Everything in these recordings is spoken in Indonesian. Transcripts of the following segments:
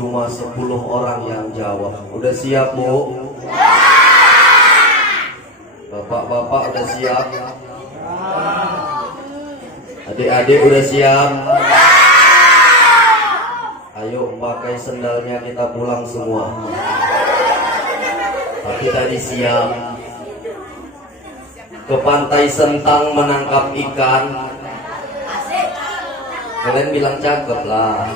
cuma 10 orang yang jawab. Udah siap, Bu? Bapak-bapak udah siap? Adik-adik udah siap? Ayo pakai sendalnya, kita pulang semua. Tapi tadi siap ke Pantai Sentang menangkap ikan. Kalian bilang cakep lah.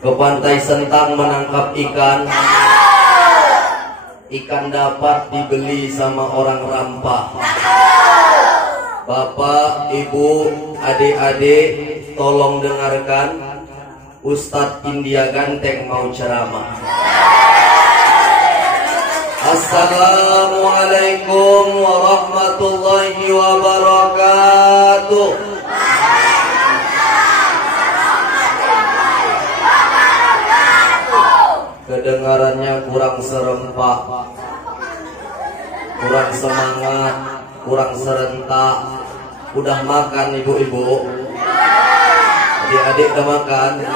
Ke Pantai Sentang menangkap ikan. Ikan dapat dibeli sama orang rampak. Bapak, Ibu, adik-adik, tolong dengarkan. Ustadz India Ganteng mau ceramah. Assalamualaikum warahmatullahi wabarakatuh. Kedengarannya kurang serempak, kurang semangat, kurang serentak. Udah makan ibu-ibu? Adik-adik udah makan?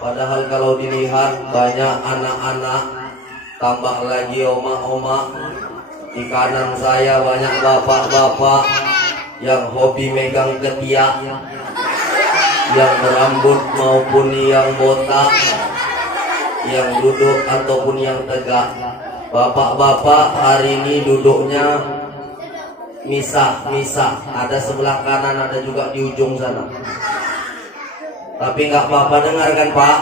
Padahal kalau dilihat banyak anak-anak, tambah lagi oma-oma. Di kanan saya banyak bapak-bapak yang hobi megang ketiak, yang berambut maupun yang botak, yang duduk ataupun yang tegak. Bapak-bapak hari ini duduknya misah-misah, ada sebelah kanan, ada juga di ujung sana. Tapi nggak apa-apa, dengarkan Pak.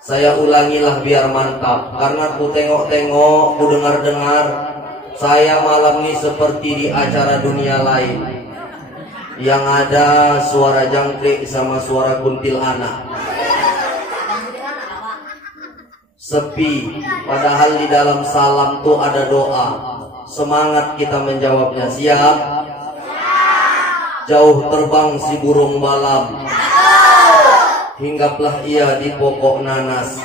Saya ulangilah biar mantap, karena ku tengok-tengok, ku dengar-dengar, saya malam ini seperti di acara dunia lain, yang ada suara jangkrik sama suara kuntilanak. Sepi, padahal di dalam salam tuh ada doa. Semangat kita menjawabnya. Siap? Jauh terbang si burung balam, hinggaplah ia di pokok nanas.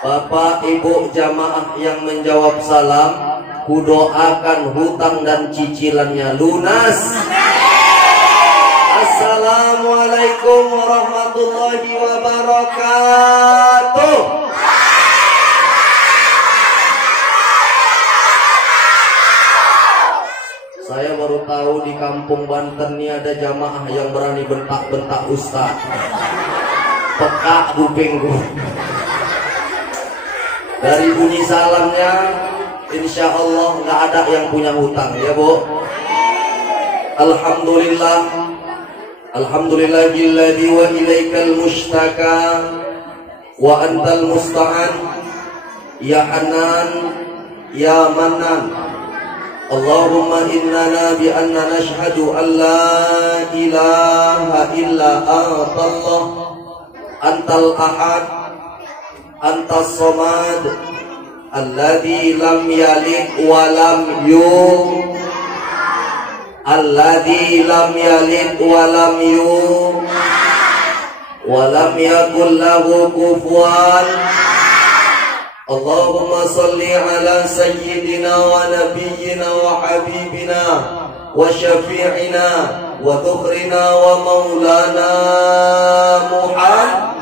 Bapak Ibu jamaah yang menjawab salam, kudoakan hutang dan cicilannya lunas. Assalamualaikum warahmatullahi wabarakatuh. Saya baru tahu di kampung Banten ini ada jamaah yang berani bentak-bentak ustaz. Peka kupingku. Dari bunyi salamnya, insya Allah nggak ada yang punya hutang, ya Bu. Alhamdulillah, alhamdulillahilladzi wa ilaikal mustaka wa antal musta'an, ya Hanan, ya Manan. Allahumma innana bi anna nashhadu an la ilaha illa Allah, antal ahad, antas somad, alladzi lam yalid wa lam yulad, alladzi lam yalid wa lam yulad wa lam yakul lahu kufuwan. Allahumma salli ala sayyidina wa nabiyyina wa habibina wa syafi'ina wa dhukhrina wa maulana Muhammad.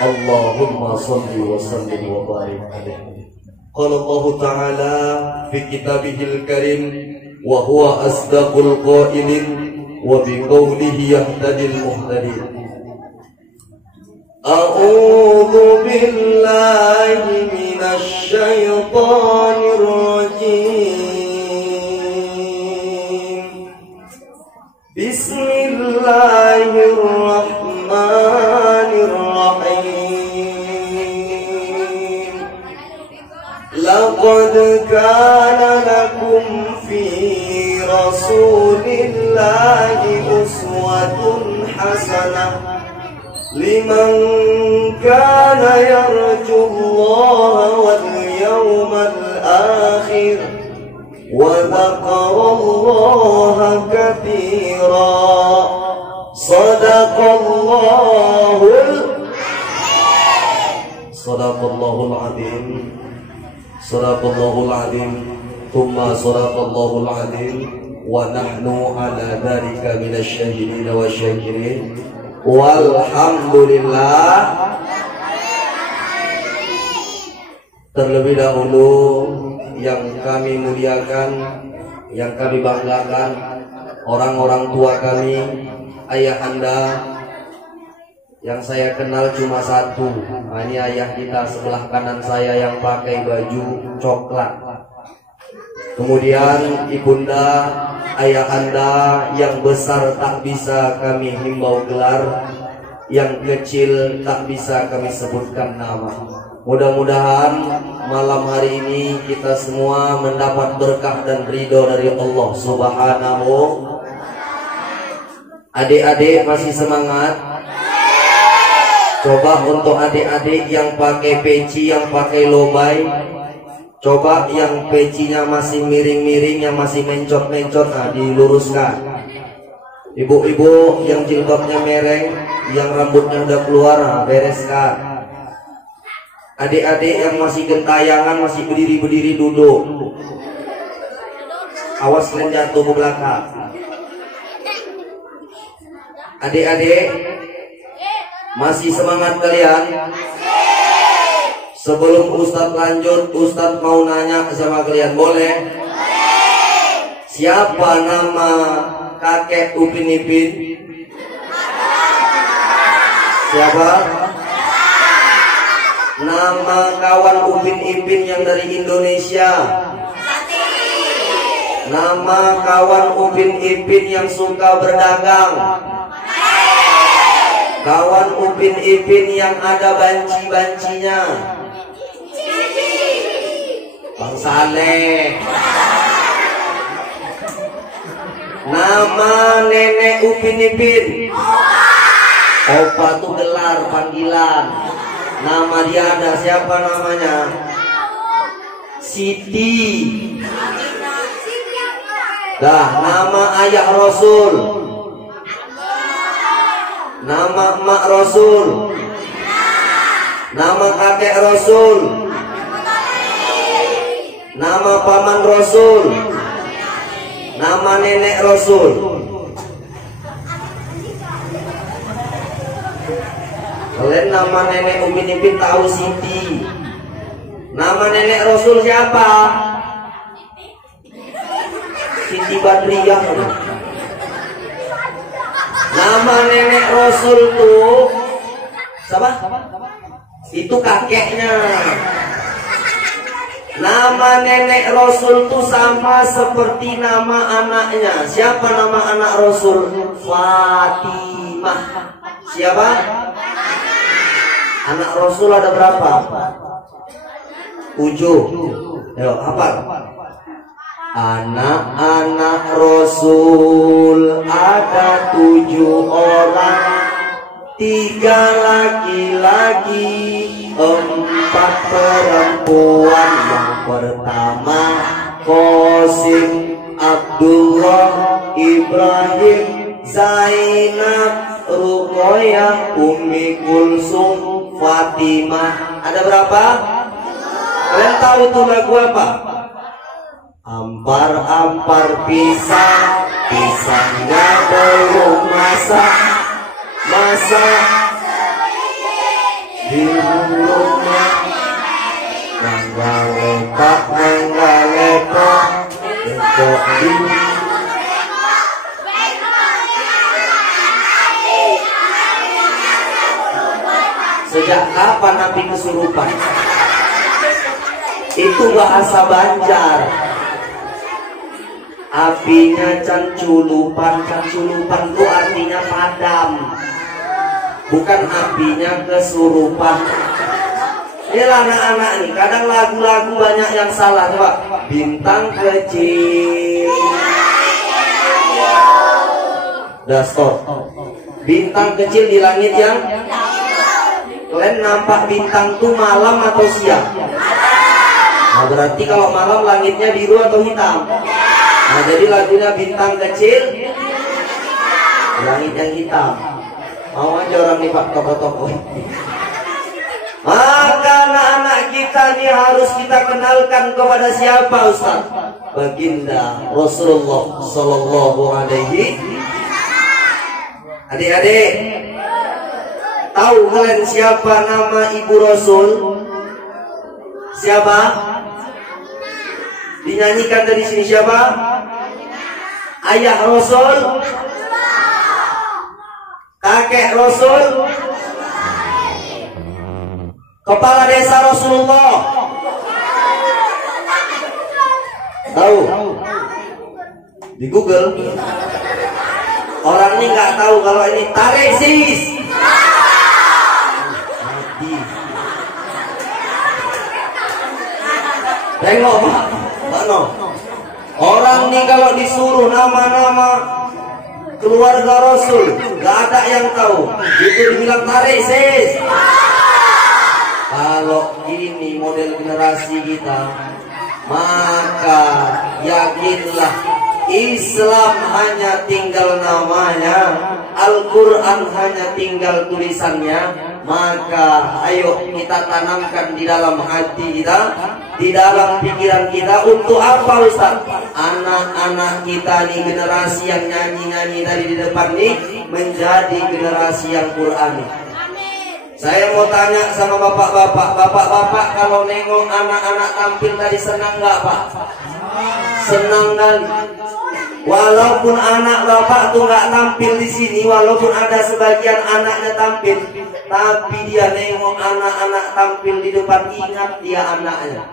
Allahumma salli wa sallim wa barik alaihi. Qala Allah ta'ala fi kitabihil karim wa huwa asdaqul qailin wa bi qawlihi yahtadil muhtadin. A'udzu billahi minasy syaithanir rajim. Bismillahirrahmanirrahim. Laqad kana lakum fi rasulillahi uswatun hasanah liman kana yarjullaha wal yawmal akhir wa dzakarallaha katsira. Sadaqallahul azim. Sadaqallahul azim. Tsumma sadaqallahul azim. wa nahnu ala dzalika minasyahidin wa syakirin. Walhamdulillah. Terlebih dahulu yang kami muliakan, yang kami banggakan, orang-orang tua kami, ayahanda yang saya kenal cuma satu. Nah, ini ayah kita sebelah kanan saya yang pakai baju coklat. Kemudian ibunda, ayahanda yang besar tak bisa kami himbau gelar, yang kecil tak bisa kami sebutkan nama. Mudah-mudahan malam hari ini kita semua mendapat berkah dan ridho dari Allah Subhanahu. Adik-adik masih semangat? Coba untuk adik-adik yang pakai peci, yang pakai lobay, coba yang pecinya masih miring-miring, yang masih mencot-mencot, nah diluruskan. Ibu-ibu yang jilbabnya mereng, yang rambutnya udah keluar, nah bereskan. Adik-adik yang masih gentayangan, masih berdiri-berdiri duduk, awas kalian jatuh ke belakang. Adik-adik masih semangat kalian? Sebelum Ustadz lanjut, Ustadz mau nanya sama kalian, boleh? Siapa nama kakek Upin Ipin? Siapa? Nama kawan Upin Ipin yang dari Indonesia? Nama kawan Upin Ipin yang suka berdagang? Kawan Upin Ipin yang ada banci-bancinya? Bang Saleh. Nama nenek Upin Ipin? Opa tuh gelar panggilan. Nama dia ada, siapa namanya? Siti. Dah, nama ayah Rasul? Nama emak Rasul? Nama kakek Rasul? Nama paman Rasul? Nama nenek Rasul? Kalian nama nenek Upin Ipin tahu Siti. Nama nenek Rasul siapa? Siti Badriah. Nama nenek Rasul tuh siapa? Itu kakeknya. Nama nenek Rasul tuh sama seperti nama anaknya. Siapa nama anak Rasul? Fatimah. Siapa? Anak Rasul ada berapa? 7. Ayo hafal. Anak-anak Rasul ada 7 orang, 3 laki-laki, 4 perempuan. Yang pertama Qasim, Abdullah, Ibrahim, Zainab, Ruqayyah, Ummi Kulsum, Fatimah. Ada berapa? Kalian tahu tuh lagu apa? Ampar-ampar pisang, pisangnya belum masak, masak di mulutnya. Mangga lepak, untuk di. Sejak kapan Nabi kesurupan? Itu bahasa Banjar. Apinya canculupan, canculupan itu artinya padam, bukan apinya kesurupan. Inilah anak-anak nih, kadang lagu-lagu banyak yang salah. Coba, bintang kecil. Udah stop. Bintang kecil di langit yang. Kalian nampak bintang tuh malam atau siang? Nah, berarti kalau malam langitnya biru atau hitam? Nah, jadi lagunya bintang kecil, langit yang hitam. Mau aja orang nih pak toko-toko. Maka anak-anak kita nih harus kita kenalkan kepada siapa Ustaz? baginda Rasulullah Sallallahu Alaihi. Adik-adik, tahu kalian siapa nama ibu Rasul? Siapa? Dinyanyikan dari sini siapa? Ayah Rasul, kakek Rasul, kepala desa Rasulullah. Tahu? Di Google. Orang ini nggak tahu kalau ini tarik sis. Mati. Tengok Pak, mana? Orang ini kalau disuruh nama-nama keluarga Rasul, nggak ada yang tahu. Itu dibilang tarik sis. Kalau ini model generasi kita, maka yakinlah Islam hanya tinggal namanya, Al-Quran hanya tinggal tulisannya. Maka ayo kita tanamkan di dalam hati kita, di dalam pikiran kita. Untuk apa Ustaz? Anak-anak kita nih, generasi yang nyanyi-nyanyi tadi di depan nih, menjadi generasi yang Qurani. Saya mau tanya sama bapak-bapak kalau nengok anak-anak tampil tadi senang nggak Pak? Senang kan? Walaupun anak bapak tuh nggak tampil di sini, walaupun ada sebagian anaknya tampil, tapi dia nengok anak-anak tampil di depan, ingat dia anaknya.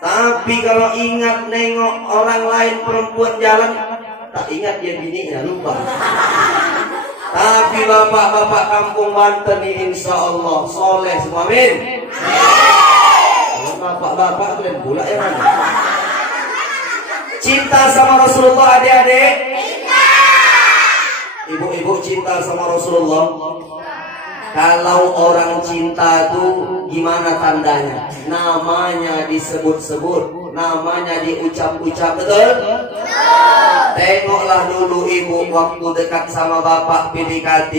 Tapi kalau ingat nengok orang lain perempuan jalan, tak ingat dia bininya, lupa. Tapi bapak-bapak kampung Banten ini insya Allah soleh semua, amin. Bapak-bapak kalian pula ya kan? Cinta sama Rasulullah adik-adik? Ibu-ibu cinta sama Rasulullah? Kalau orang cinta tuh gimana tandanya? Namanya disebut-sebut, namanya diucap-ucap, betul? Tengoklah dulu ibu waktu dekat sama bapak PDKT,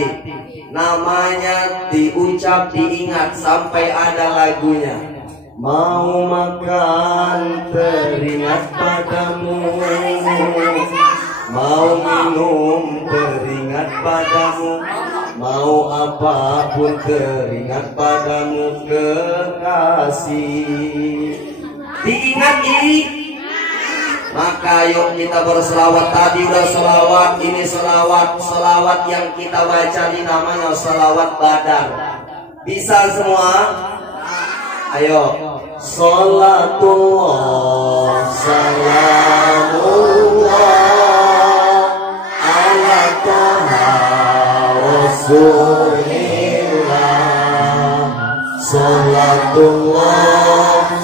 namanya diucap, diingat sampai ada lagunya. Mau makan teringat padamu, mau minum teringat padamu, mau apapun teringat padamu kekasih. Diingat ini. Maka yuk kita berselawat. Tadi udah selawat, ini selawat. Selawat yang kita baca di namanya selawat Badar. Bisa semua? Ayo. Salatullah salamullah ala taha rasulillah. Salatullah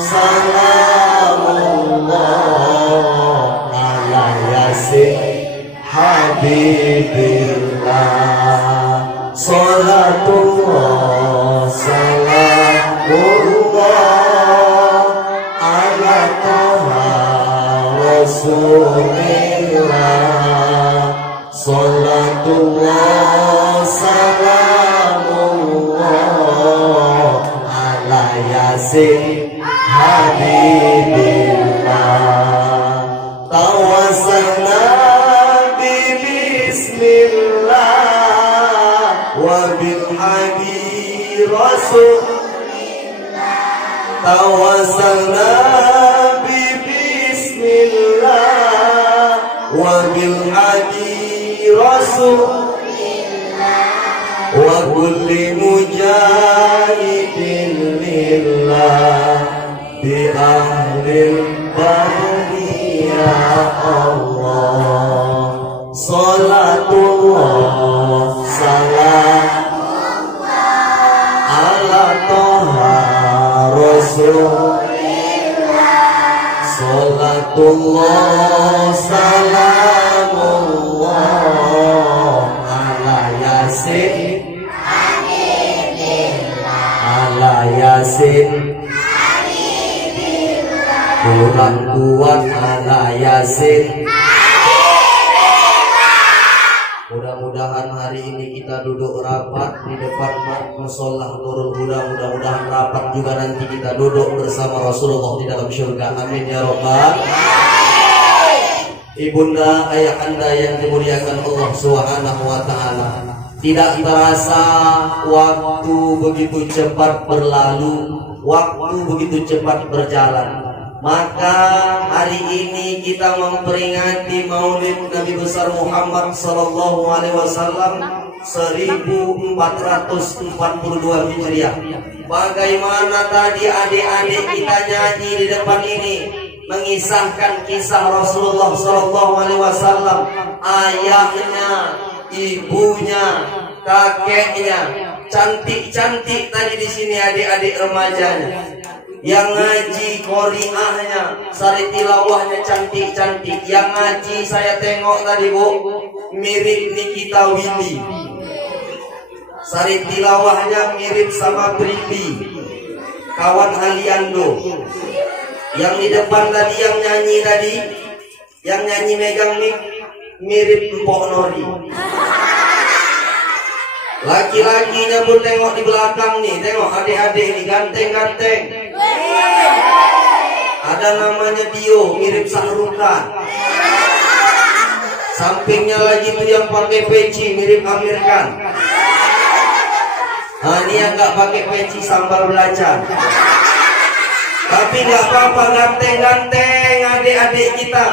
salamullah ala yasin habibillah. Salatullah salamullah ala taha rasulillah. Salatullah salamullah ala yasin habibillah. Tawassalna bismillah wa bil hadi rasulillah. Tawassalna bismillah wa bil hadi rasulillah wa kulli mujahidin lillah bi ahlil badri ya Allah. Salatullah salamullah ala taha rasulillah. Salatullah salamullah ala yasin ala yasin kurang kuat ala yasin. Mudah-mudahan hari ini kita duduk rapat di depan mushola Nurul Huda. Mudah-mudahan rapat juga nanti kita duduk bersama Rasulullah di dalam syurga. Amin ya Rabbal. Ibunda, ayahanda yang dimuliakan Allah Subhanahu wa taala. Tidak terasa waktu begitu cepat berlalu, waktu begitu cepat berjalan. Maka hari ini kita memperingati Maulid Nabi besar Muhammad sallallahu alaihi wasallam 1442 Hijriah. Bagaimana tadi adik-adik kita nyanyi di depan ini mengisahkan kisah Rasulullah sallallahu alaihi wasallam, ayahnya, ibunya, kakeknya, cantik-cantik tadi di sini adik-adik remajanya. Yang ngaji qoriahnya, sari tilawahnya cantik-cantik. Yang ngaji saya tengok tadi Bu, mirip Nikita Willy. Sari tilawahnya mirip sama Priti, kawan Aliando. Yang di depan tadi yang nyanyi megang mic mirip Mpok Nori. Laki-lakinya pun tengok di belakang nih, tengok adik-adik ini ganteng-ganteng. Ada namanya Dio, mirip Sahrukan. Sampingnya lagi tuh yang pakai peci, mirip Amir Khan. Nah, ini yang nggak pakai peci, sambal belacan. Tapi nggak apa-apa, ganteng-ganteng adik-adik kita.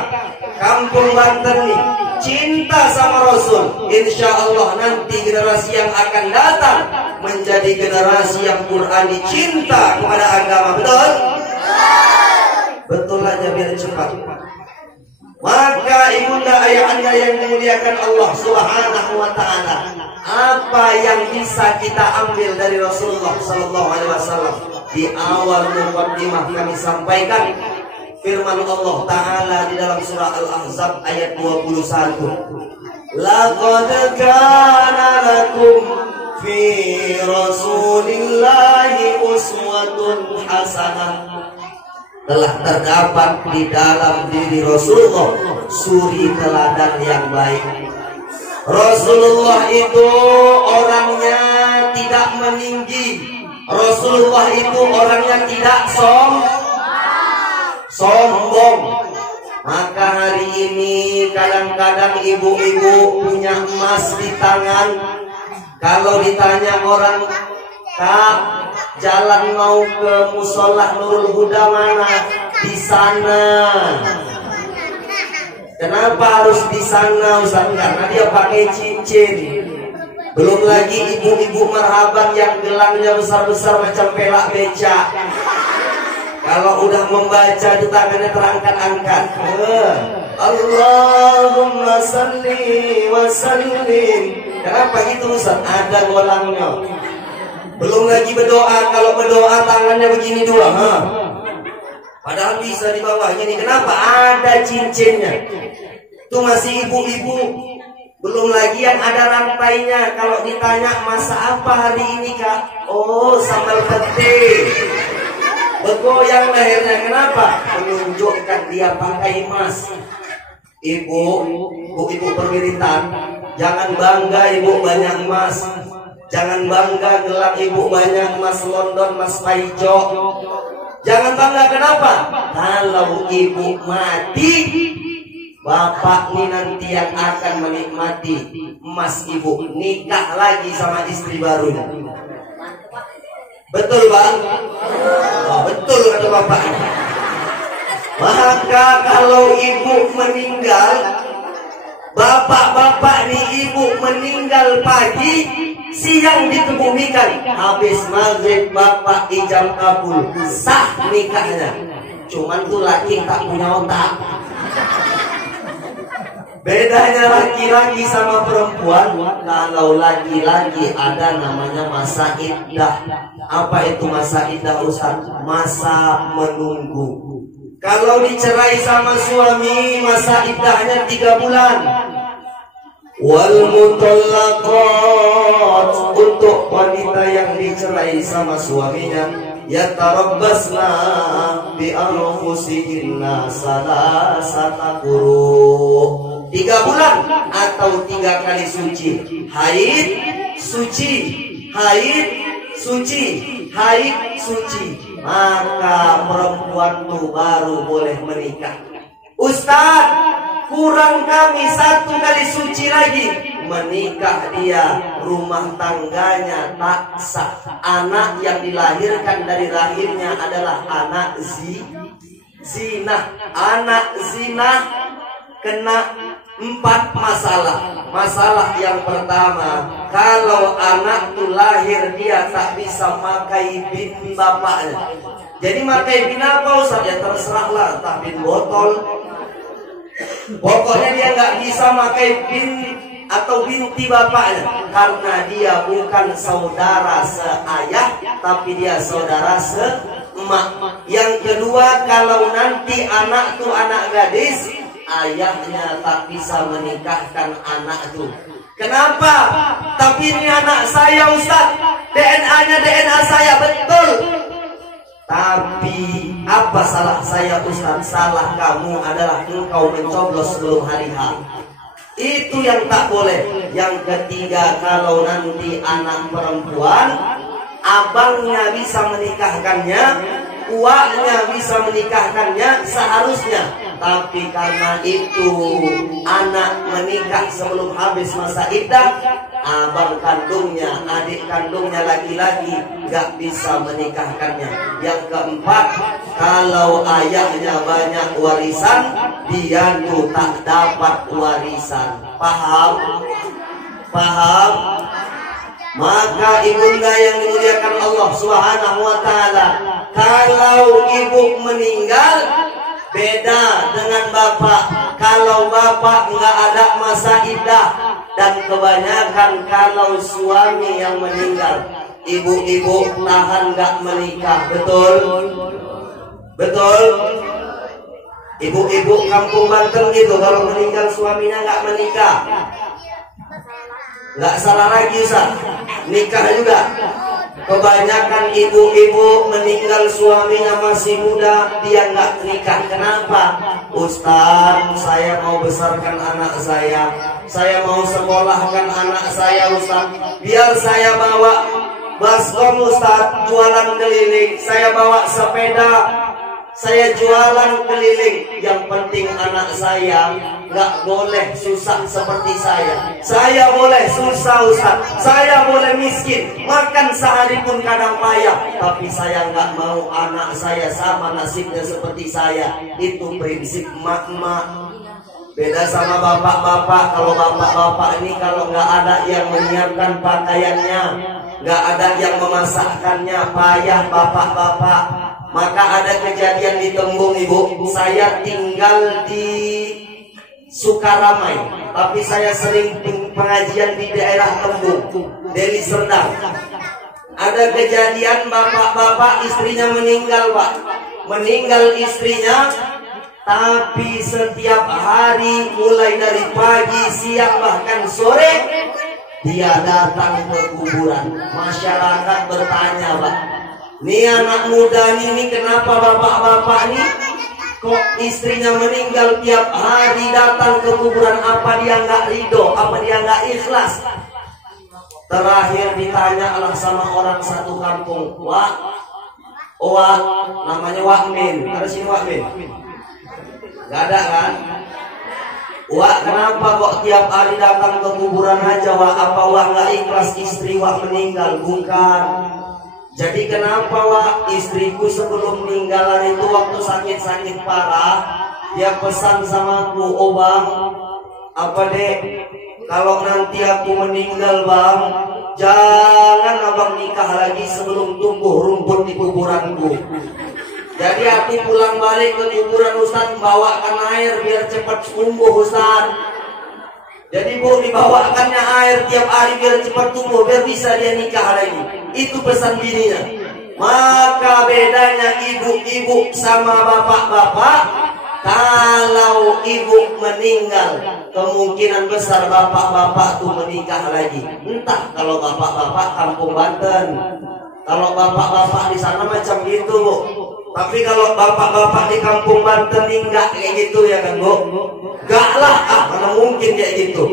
Kampung Banten nih, cinta sama Rasul. Insya Allah nanti generasi yang akan datang menjadi generasi yang Qur'ani, cinta kepada agama. Betul? Betul aja biar cepat. Maka ibunda ayahanda yang dimuliakan Allah Subhanahu wa taala, apa yang bisa kita ambil dari Rasulullah sallallahu alaihi wasallam? Di awal muqaddimah kami sampaikan firman Allah taala di dalam surah Al-Ahzab ayat 21. Laqad kana lakum fi Rasulillahi uswatun hasanah. Telah terdapat di dalam diri Rasulullah suri teladan yang baik. Rasulullah itu orangnya tidak meninggi. Rasulullah itu orangnya tidak sombong. Maka hari ini kadang-kadang ibu-ibu punya emas di tangan. Kalau ditanya orang, Kak, jalan mau ke musola Nurul Huda mana? Di sana. Kenapa harus di sana Ustaz? Karena dia pakai cincin. Belum lagi ibu-ibu marhaban yang gelangnya besar-besar macam pelak beca. Kalau udah membaca itu tangannya terangkat-angkat. Allahumma salli wa sallim. Kenapa gitu Ustaz? Ada golangnya. Belum lagi berdoa, kalau berdoa tangannya begini dua, padahal bisa di bawahnya nih. Kenapa? Ada cincinnya. Itu masih ibu-ibu. Belum lagi yang ada rantainya. Kalau ditanya masa apa hari ini Kak? Oh, sambal pete. Bergoyang lehernya. Kenapa? Menunjukkan dia pakai emas. Ibu perwiritan, jangan bangga ibu banyak emas. Jangan bangga gelang ibu banyak emas London, emas Paijo. Jangan bangga, kenapa? Kalau ibu mati, bapak ini nanti yang akan menikmati emas ibu, nikah lagi sama istri barunya. Betul Bang? Oh, betul kata bapak. Maka kalau ibu meninggal, bapak-bapak nih, ibu meninggal pagi, siang dikebumikan, habis maghrib bapak ijab kabul, sah nikahnya. Cuman tuh laki tak punya otak. Bedanya laki-laki sama perempuan, kalau laki-laki ada namanya masa iddah. Apa itu masa iddah Ustaz? Masa menunggu. Kalau dicerai sama suami, masa iddahnya 3 bulan. Wal mutallaqat, untuk wanita yang dicerai sama suaminya, yatarabbasna bi anfusihinna salasata quru. 3 bulan atau 3 kali suci. Haid, suci, haid, suci, haid, suci. Maka perempuan itu baru boleh menikah. Ustaz, kurang kami 1 kali suci lagi, menikah dia, rumah tangganya tak sah. Anak yang dilahirkan dari rahimnya adalah anak zina. Anak zina kena 4 masalah. Masalah yang pertama, kalau anak itu lahir dia tak bisa pakai bin bapaknya. Jadi pakai bin apa Ustaz? Ya terserahlah, tak bin botol. Pokoknya dia nggak bisa pakai bin atau binti bapaknya, karena dia bukan saudara seayah, tapi dia saudara seemak. Yang kedua, kalau nanti anak tuh anak gadis, ayahnya tak bisa menikahkan anak itu. Kenapa? Tapi ini anak saya Ustaz, DNA-nya DNA saya, betul. Tapi apa salah saya Ustaz? Salah kamu adalah engkau mencoblos sebelum hari H. Itu yang tak boleh. Yang ketiga, kalau nanti anak perempuan, abangnya bisa menikahkannya, uaknya bisa menikahkannya seharusnya. Tapi karena itu anak menikah sebelum habis masa iddah, abang kandungnya, adik kandungnya laki-laki gak bisa menikahkannya. Yang keempat, kalau ayahnya banyak warisan, dia tuh tak dapat warisan. Paham? Paham? Maka ibunda yang dimuliakan Allah Subhanahu wa ta'ala, kalau ibu meninggal beda dengan bapak. Kalau bapak nggak ada masa iddah, dan kebanyakan kalau suami yang meninggal, ibu-ibu tahan nggak menikah. Betul? Betul? Ibu-ibu kampung Banten gitu, kalau meninggal suaminya nggak menikah, nggak salah lagi Ustaz, nikah juga. Kebanyakan ibu-ibu meninggal suaminya masih muda, dia nggak nikah. Kenapa? Ustaz, saya mau besarkan anak saya mau sekolahkan anak saya Ustaz, biar saya bawa baskom Ustaz, jualan keliling, saya bawa sepeda, saya jualan keliling. Yang penting anak saya nggak boleh susah seperti saya. Saya boleh susah Ustaz, saya boleh miskin, makan sehari pun kadang payah, tapi saya nggak mau anak saya sama nasibnya seperti saya. Itu prinsip mak-mak. Beda sama bapak-bapak. Kalau bapak-bapak ini kalau nggak ada yang menyiapkan pakaiannya, nggak ada yang memasakkannya, payah bapak-bapak. Maka ada kejadian di Tembung ibu, saya tinggal di Sukaramai, tapi saya sering pengajian di daerah Tembung, Deli Serdang. Ada kejadian bapak-bapak istrinya meninggal Pak. Meninggal istrinya, tapi setiap hari mulai dari pagi, siang, bahkan sore dia datang ke kuburan. Masyarakat bertanya Pak, nih anak muda ini kenapa bapak-bapak ini kok istrinya meninggal tiap hari datang ke kuburan? Apa dia nggak ridho? Apa dia nggak ikhlas? Terakhir ditanya sama orang satu kampung, Wak, namanya Wakmin, ada sini Wakmin? Nggak ada kan? Wak, kenapa kok tiap hari datang ke kuburan aja Wak? Apa Wak nggak ikhlas istri Wak meninggal? Bukan. Jadi kenapa Wak, istriku sebelum meninggalan itu waktu sakit-sakit parah, dia pesan sama aku, oh Bang, apa dek, kalau nanti aku meninggal Bang, jangan abang nikah lagi sebelum tumbuh rumput di kuburanku. Jadi aku pulang balik ke kuburan Ustaz, membawakan air biar cepat tumbuh Ustaz. Jadi Bu, dibawakannya air tiap hari biar cepat tumbuh, biar bisa dia nikah lagi. Itu pesan bininya. Maka bedanya ibu-ibu sama bapak-bapak, kalau ibu meninggal, kemungkinan besar bapak-bapak tuh menikah lagi. Entah kalau bapak-bapak kampung Banten, kalau bapak-bapak di sana macam gitu Bu. Tapi kalau bapak-bapak di kampung Banten enggak kayak gitu ya kan Bu? Enggak lah, mana mungkin kayak gitu.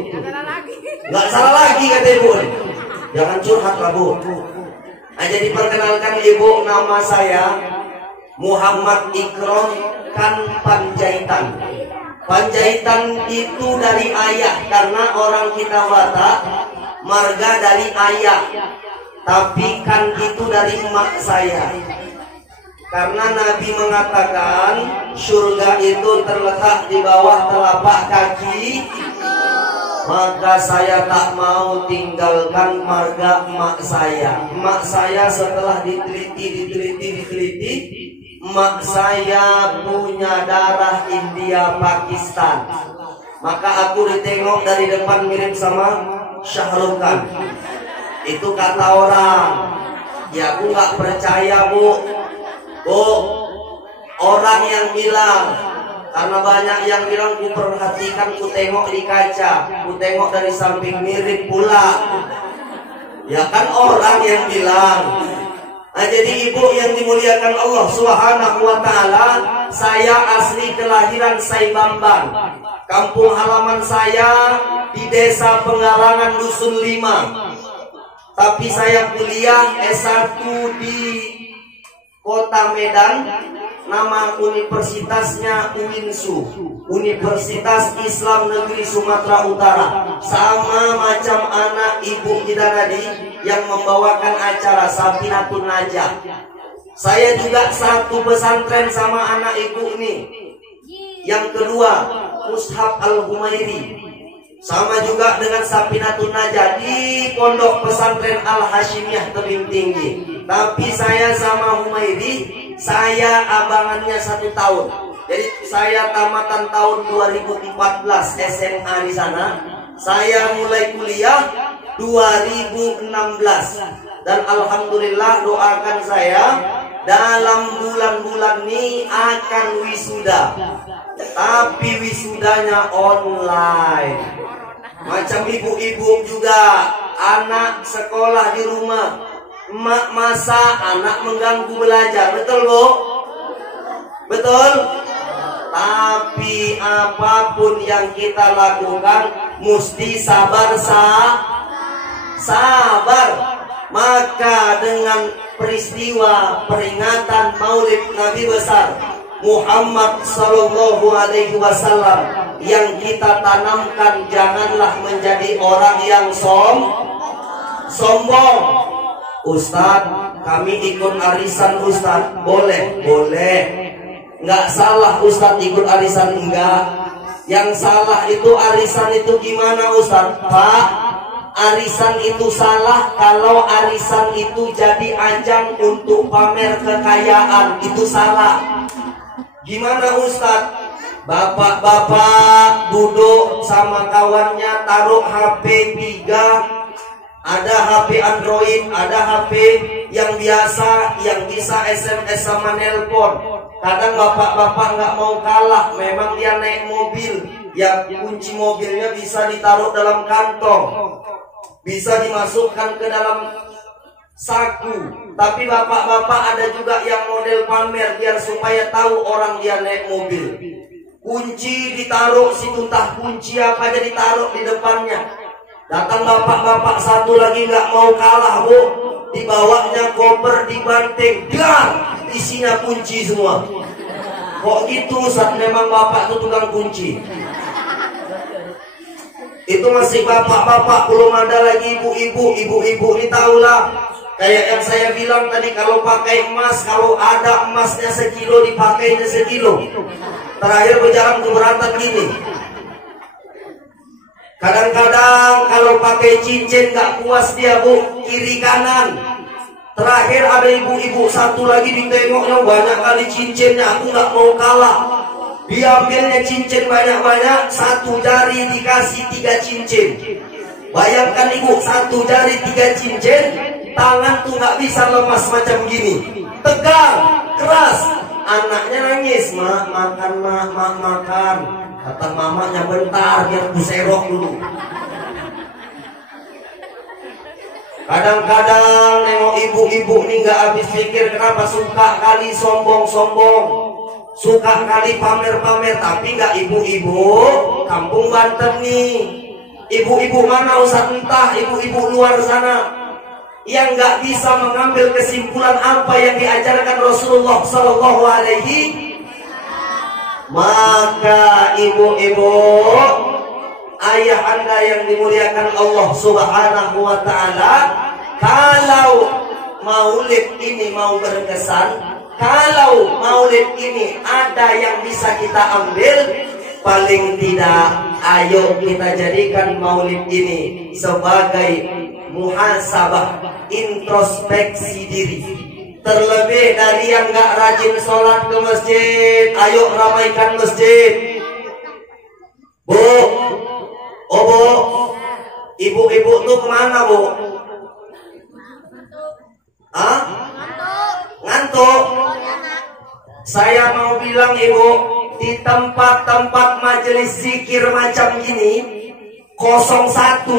Enggak salah lagi kata ibu. Jangan curhat lah Bu. Nah, jadi perkenalkan ibu, nama saya Muhammad Ikrom Kan Panjaitan. Panjaitan itu dari ayah, karena orang kita Batak marga dari ayah. Tapi kan itu dari emak saya. Karena Nabi mengatakan surga itu terletak di bawah telapak kaki, maka saya tak mau tinggalkan marga emak saya. Emak saya setelah diteliti, emak saya punya darah India Pakistan. Maka aku ditengok dari depan mirip sama Syahrukh Khan. Itu kata orang. Ya aku nggak percaya bu. Orang yang bilang, karena banyak yang bilang ku perhatikan, ku tengok di kaca, ku tengok dari samping mirip pula. Ya kan orang yang bilang. Nah, jadi ibu yang dimuliakan Allah Subhanahu wa ta'ala, saya asli kelahiran Saibamban. Kampung halaman saya di Desa Penggalangan Dusun 5. Tapi saya kuliah S1 di Kota Medan, nama universitasnya UINSU, Universitas Islam Negeri Sumatera Utara. Sama macam anak ibu kita tadi yang membawakan acara Safinatun Najah. Saya juga satu pesantren sama anak ibu ini. Yang kedua, Mushab Al-Humairi. Sama juga dengan Safinatun Najah di Pondok Pesantren Al-Hashimiyah Tebing Tinggi. Tapi saya sama Humairi, saya abangannya 1 tahun. Jadi saya tamatan tahun 2014 SMA di sana. Saya mulai kuliah 2016. Dan alhamdulillah doakan saya dalam bulan-bulan ini akan wisuda. Tapi wisudanya online. Macam ibu-ibu juga, anak sekolah di rumah, emak masak, anak mengganggu belajar. Betul bu? Betul? Tapi apapun yang kita lakukan mesti sabar. Maka dengan peristiwa peringatan Maulid Nabi besar Muhammad Sallallahu Alaihi Wasallam yang kita tanamkan, janganlah menjadi orang yang sombong. Ustadz, kami ikut arisan Ustadz. Boleh. Nggak salah Ustadz ikut arisan, enggak. Yang salah itu arisan itu gimana Ustadz? Pak, arisan itu salah kalau arisan itu jadi ajang untuk pamer kekayaan. Itu salah. Gimana Ustadz? Bapak-bapak duduk sama kawannya, taruh HP 3, ada HP Android, ada HP yang biasa yang bisa SMS sama nelpon. Kadang bapak-bapak nggak mau kalah, memang dia naik mobil, ya kunci mobilnya bisa ditaruh dalam kantong, bisa dimasukkan ke dalam saku. Tapi bapak-bapak ada juga yang model pamer biar supaya tahu orang dia naik mobil. Kunci ditaruh, si tuntah kunci apa aja ditaruh di depannya. Datang bapak-bapak satu lagi nggak mau kalah bu, dibawanya koper dibanting, dar, isinya kunci semua. Kok gitu Ustaz? Memang bapak itu tukang kunci. Itu masih bapak-bapak, belum ada lagi ibu-ibu. Ibu-ibu ini tahulah. Kayak yang saya bilang tadi, kalau pakai emas, kalau ada emasnya 1 kilo dipakainya 1 kilo. Terakhir berjalan keberatan gini. Kadang-kadang kalau pakai cincin nggak puas dia bu, kiri kanan. Terakhir ada ibu-ibu satu lagi ditengoknya banyak kali cincinnya, aku nggak mau kalah. Diambilnya cincin banyak-banyak, 1 jari dikasih 3 cincin. Bayangkan ibu, 1 jari 3 cincin, tangan tuh nggak bisa lemas macam gini, tegang, keras. Anaknya nangis, mak makan, mak makan. Kata mamanya, bentar biar ku serok dulu. Kadang-kadang nengok ibu-ibu nih nggak habis pikir, kenapa suka kali sombong-sombong, suka kali pamer-pamer. Tapi nggak ibu-ibu kampung Banten nih. Ibu-ibu mana Ustaz? Entah ibu-ibu luar sana yang nggak bisa mengambil kesimpulan apa yang diajarkan Rasulullah Sallallahu Alaihi. Maka ibu-ibu, ayah anda yang dimuliakan Allah Subhanahu wa ta'ala, kalau maulid ini mau berkesan, kalau maulid ini ada yang bisa kita ambil, paling tidak ayo kita jadikan maulid ini sebagai muhasabah, introspeksi diri. Terlebih dari yang gak rajin sholat ke masjid, ayo ramaikan masjid. Bu, oh bu, ibu-ibu tuh kemana bu? Hah? Ngantuk. Saya mau bilang ibu, di tempat-tempat majelis zikir macam gini, 01,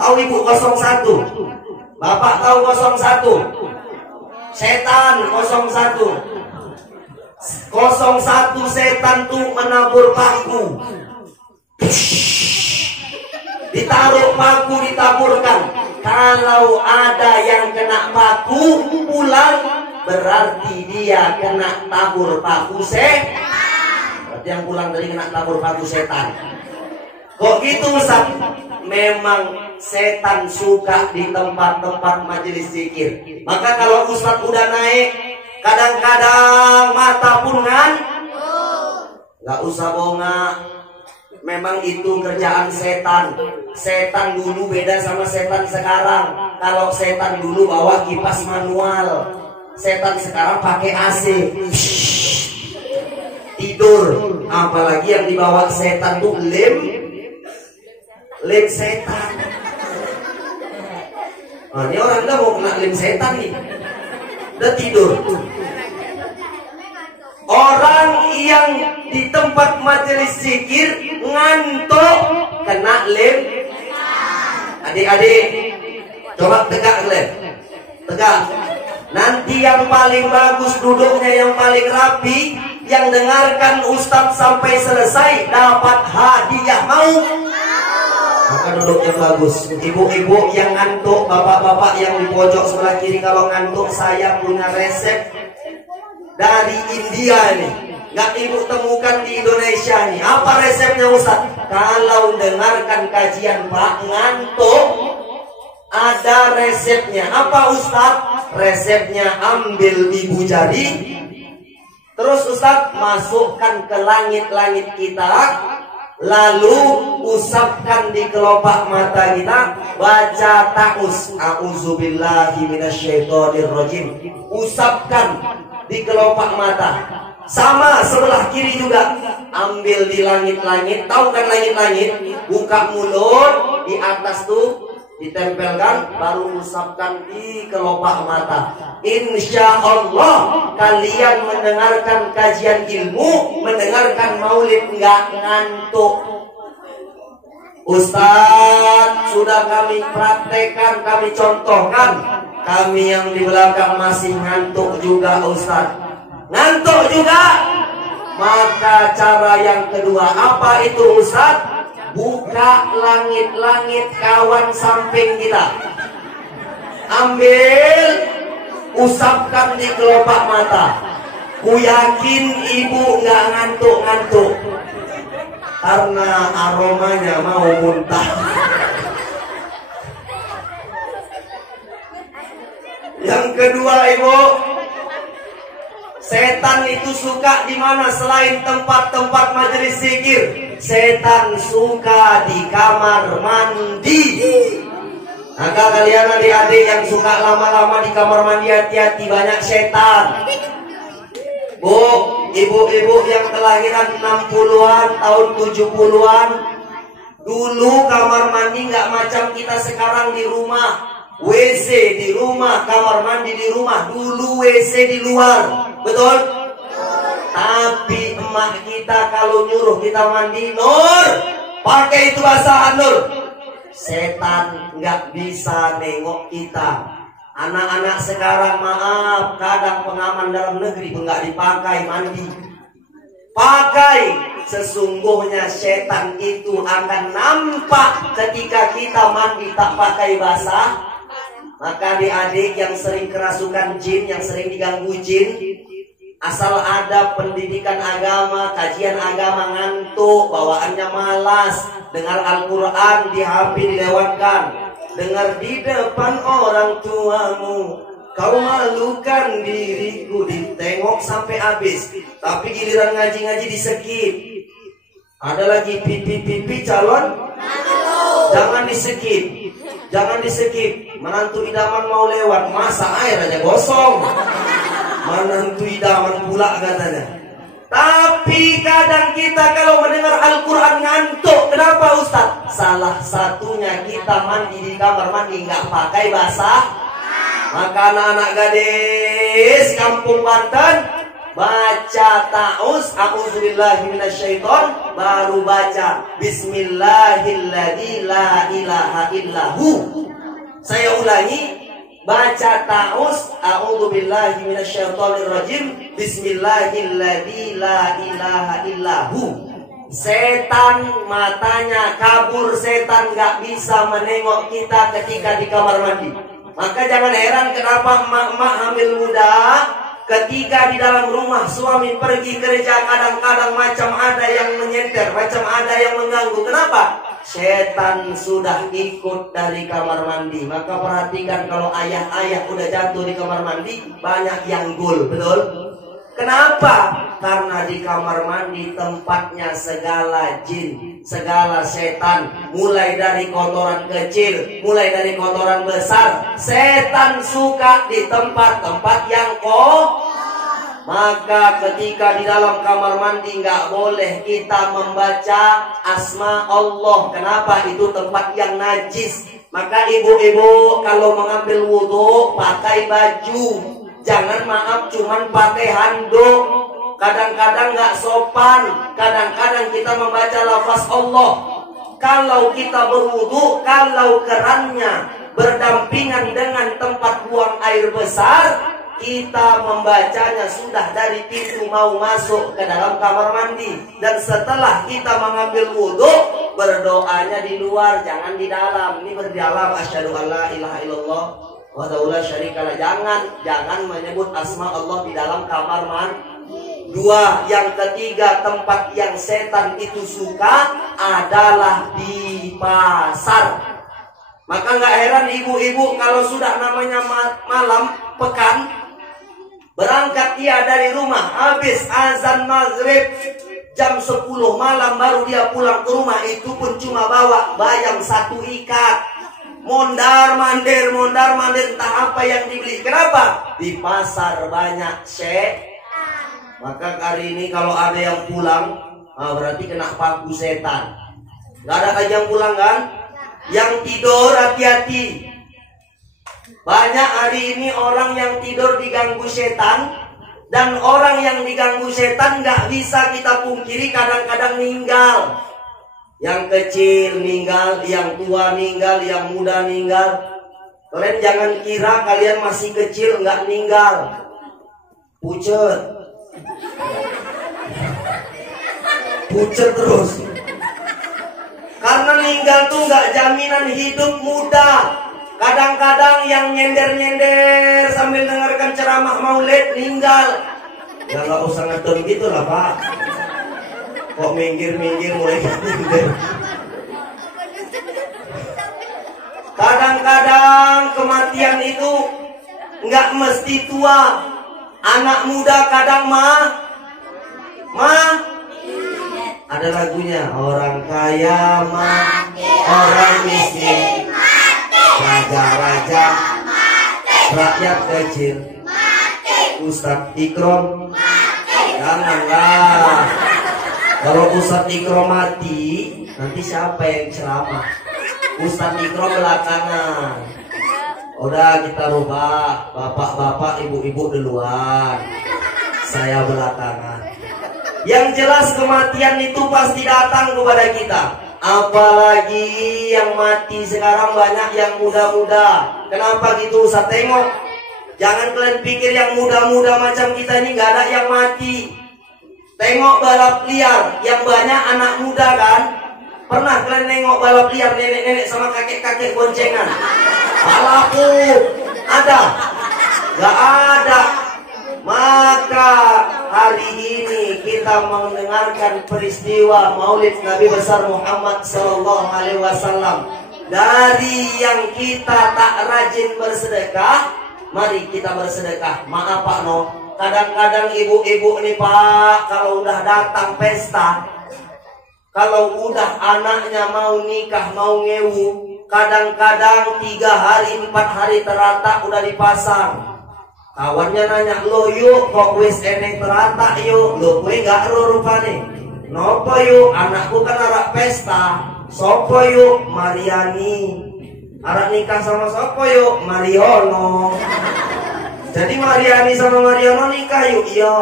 tahu ibu 01? Bapak tahu 01? Setan 01. 01 setan tuh menabur paku. Ditaruh paku, ditaburkan. Kalau ada yang kena paku pulang, berarti dia kena tabur paku setan. Berarti yang pulang tadi kena tabur paku setan. Kok gitu Ustaz? Memang setan suka di tempat-tempat majelis zikir. Maka kalau Ustaz udah naik, kadang-kadang mata pun nggak usah bongak. Memang itu kerjaan setan. Setan dulu beda sama setan sekarang. Kalau setan dulu bawa kipas manual, setan sekarang pakai AC. Tidur. Apalagi yang dibawa setan tuh lem setan. Nah, ini orang udah mau kena lem setan nih, udah tidur. Orang yang di tempat majelis zikir ngantuk kena lem. Adik-adik, coba tegak lem, tegak. Nanti yang paling bagus duduknya, yang paling rapi, yang dengarkan Ustadz sampai selesai dapat hadiah. Mau? Maka duduk yang bagus. Ibu-ibu yang ngantuk, bapak-bapak yang di pojok sebelah kiri, kalau ngantuk, saya punya resep dari India nih, nggak ibu temukan di Indonesia nih. Apa resepnya Ustaz? Kalau dengarkan kajian Pak ngantuk, ada resepnya. Apa Ustaz? Resepnya ambil ibu jari, terus Ustaz masukkan ke langit-langit kita, lalu usapkan di kelopak mata kita, baca ta'us, a'udzubillahi minasyaitonirrajim. Usapkan di kelopak mata. Sama sebelah kiri juga, ambil di langit-langit. Tahu kan langit-langit? Buka mulut, di atas tuh ditempelkan, baru usapkan di kelopak mata. Insya Allah kalian mendengarkan kajian ilmu, mendengarkan maulid nggak ngantuk. Ustadz sudah kami praktekkan, kami contohkan. Kami yang di belakang masih ngantuk juga Ustadz. Ngantuk juga. Maka cara yang kedua apa itu Ustadz? Buka langit-langit kawan samping kita, ambil, usapkan di kelopak mata. Ku yakin ibu nggak ngantuk-ngantuk, karena aromanya mau muntah. Yang kedua ibu, setan itu suka di mana selain tempat-tempat majelis zikir? Setan suka di kamar mandi. Maka kalian adik-adik yang suka lama-lama di kamar mandi, hati-hati, banyak setan. Bu, ibu-ibu yang kelahiran 60-an, tahun 70-an, dulu kamar mandi nggak macam kita sekarang di rumah. WC di rumah, kamar mandi di rumah. Dulu WC di luar, betul? Tapi emak kita kalau nyuruh kita mandi, Nur, pakai itu basahan Nur. Setan nggak bisa nengok kita. Anak-anak sekarang maaf, kadang pengaman dalam negeri nggak dipakai mandi. Pakai, sesungguhnya setan itu akan nampak ketika kita mandi tak pakai basah. Maka adik-adik yang sering kerasukan jin, yang sering diganggu jin, Asal ada pendidikan agama, kajian agama ngantuk, bawaannya malas. Dengar Al-Quran di HP dilewatkan. Dengar di depan orang tuamu, kau malukan diriku, ditengok sampai habis. Tapi giliran ngaji-ngaji di skip. Ada lagi pipi-pipi calon, jangan di skip. Jangan di skip. Menantu idaman mau lewat, masa air aja gosong. Menantu idaman pula katanya. Tapi kadang kita kalau mendengar Al-Quran ngantuk. Kenapa Ustaz? Salah satunya kita mandi di kamar mandi nggak pakai basah. Maka anak-anak gadis kampung Banten baca ta'uz, a'udzubillahi minasyaiton, baru baca bismillahilladzi la ilaha illahu. Saya ulangi, baca ta'uz, a'udzubillahi minasyaitonirrajim, bismillahilladzi la ilaha illahu. Setan matanya kabur, setan gak bisa menengok kita ketika di kamar mandi. Maka jangan heran kenapa emak-emak hamil muda ketika di dalam rumah suami pergi kerja, kadang-kadang macam ada yang menyenter, macam ada yang mengganggu. Kenapa? Setan sudah ikut dari kamar mandi. Maka perhatikan kalau ayah-ayah udah jatuh di kamar mandi, banyak yang gul, betul? Kenapa? Karena di kamar mandi tempatnya segala jin, segala setan. Mulai dari kotoran kecil, mulai dari kotoran besar. Setan suka di tempat-tempat yang Maka ketika di dalam kamar mandi nggak boleh kita membaca asma Allah. Kenapa? Itu tempat yang najis. Maka ibu-ibu kalau mengambil wudhu pakai baju. Jangan maaf cuman pakai handuk. Kadang-kadang nggak sopan. Kadang-kadang kita membaca lafaz Allah. Kalau kita berwudhu, kalau kerannya berdampingan dengan tempat buang air besar, kita membacanya sudah dari pintu mau masuk ke dalam kamar mandi. Dan setelah kita mengambil wudhu, berdoanya di luar, jangan di dalam. Ini berdalam, asyhadu alla ilaha illallah wahdahu la syarikalah. Jangan menyebut asma Allah di dalam kamar mandi. Dua, yang ketiga, tempat yang setan itu suka adalah di pasar. Maka nggak heran ibu-ibu kalau sudah namanya malam pekan, berangkat dia dari rumah, habis azan maghrib jam 10 malam baru dia pulang ke rumah. Itu pun cuma bawa bayam 1 ikat. Mondar mandir entah apa yang dibeli. Kenapa? Di pasar banyak Maka hari ini kalau ada yang pulang, berarti kena paku setan. Gak ada aja yang pulang kan? Yang tidur hati-hati. Banyak hari ini orang yang tidur diganggu setan. Dan orang yang diganggu setan gak bisa kita pungkiri kadang-kadang meninggal. Yang kecil meninggal, yang tua meninggal, yang muda meninggal. Kalian jangan kira kalian masih kecil gak meninggal. Pucet terus. Karena meninggal tuh gak jaminan hidup muda. Kadang-kadang yang nyender-nyender sambil dengarkan ceramah maulid meninggal. Ya gak usah ngedon gitu lah Pak. Kok minggir-minggir mulai nyender. Kadang-kadang kematian itu nggak mesti tua. Anak muda kadang ada lagunya, orang kaya mati, orang miskin mati, raja-raja mati, rakyat kecil mati, Ustadz Ikrom mati. Janganlah. Kalau Ustadz Ikrom mati, nanti siapa yang ceramah? Ustadz Ikrom belakangan. Udah kita rubah, bapak-bapak, ibu-ibu duluan, saya belakangan. Yang jelas kematian itu pasti datang kepada kita. Apalagi yang mati sekarang banyak yang muda-muda. Kenapa gitu? Usah tengok. Jangan kalian pikir yang muda-muda macam kita ini gak ada yang mati. Tengok balap liar, yang banyak anak muda kan. Pernah kalian nengok balap liar nenek-nenek sama kakek-kakek boncengan? Balapu ada? Gak ada. Maka kita mendengarkan peristiwa Maulid Nabi besar Muhammad Sallallahu Alaihi Wasallam. Dari yang kita tak rajin bersedekah, mari kita bersedekah. Maaf Pak No, kadang-kadang ibu-ibu nih Pak, kalau udah datang pesta, kalau udah anaknya mau nikah, mau ngewu, kadang-kadang 3 hari 4 hari terata udah dipasang. Kawannya nanya, lo yuk kok wis eneng terata yuk, lo gue gak ro rupane. Nopo yuk, anakku kan arak pesta. Sopo yuk, Mariani. Arak nikah sama sopo yuk, Mariono. Jadi Mariani sama Mariono nikah yuk, iya.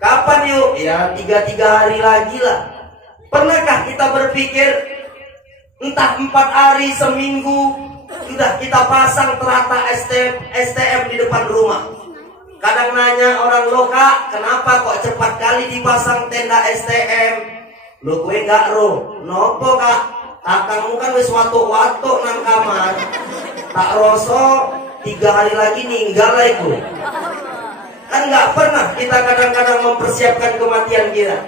Kapan yuk? Ya 3 hari lagi lah. Pernahkah kita berpikir entah 4 hari, seminggu sudah kita pasang terata STM di depan rumah? Kadang nanya orang, lo Kak, kenapa kok cepat kali dipasang tenda STM? Lo gue gak ro. Nopo Kak? Kakangmu kan wis watuk-watuk nang kamar. Tak roso 3 hari lagi ninggal aku. Kan gak pernah kita kadang-kadang mempersiapkan kematian kita.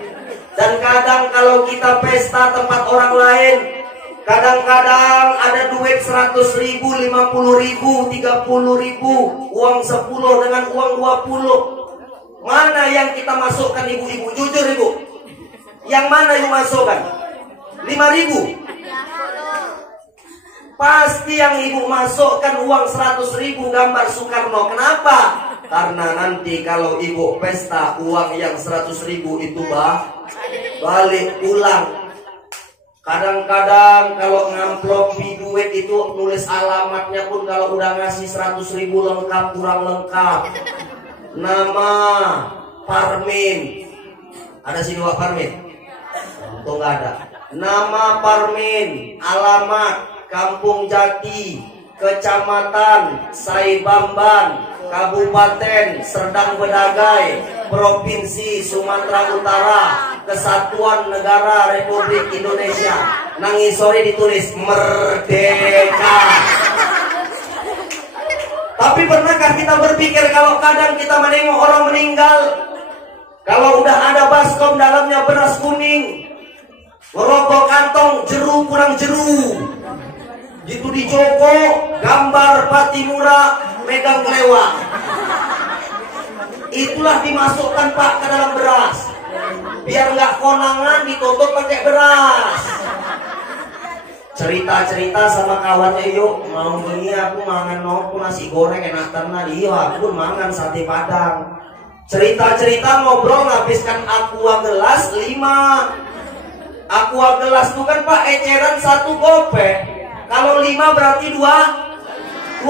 Dan kadang kalau kita pesta tempat orang lain, kadang-kadang ada duit 100.000, 50.000, 30.000, uang 10 dengan uang 20. Mana yang kita masukkan ibu-ibu? Jujur ibu, yang mana yang masukkan? 5.000? Pasti yang ibu masukkan uang 100.000 gambar Soekarno. Kenapa? Karena nanti kalau ibu pesta uang yang 100.000 itu balik pulang. Kadang-kadang kalau ngamplopi duit itu nulis alamatnya pun kalau udah ngasih 100.000 lengkap kurang lengkap. Nama Parmin, ada sini Pak Parmin? Tuh nggak ada. Nama Parmin, alamat Kampung Jati, Kecamatan Saibamban, Kabupaten Serdang Bedagai, Provinsi Sumatera Utara, Kesatuan Negara Republik Indonesia. Nangisore ditulis merdeka. Tapi pernahkah kita berpikir kalau kadang kita menengok orang meninggal, kalau udah ada baskom dalamnya beras kuning, merokok kantong jeru kurang jeru, gitu dijoko gambar Patimura megang kelewat, itulah dimasukkan Pak ke dalam beras biar nggak konangan, ditutup pakai beras. Cerita-cerita sama kawannya, yuk mau bengi aku mangan nopo nasi goreng enak tenan. Iya aku mangan sate padang. Cerita-cerita ngobrol ngabiskan aqua gelas 5. Aqua gelas itu kan Pak eceran 1 gopek. Kalau 5 berarti 2,5.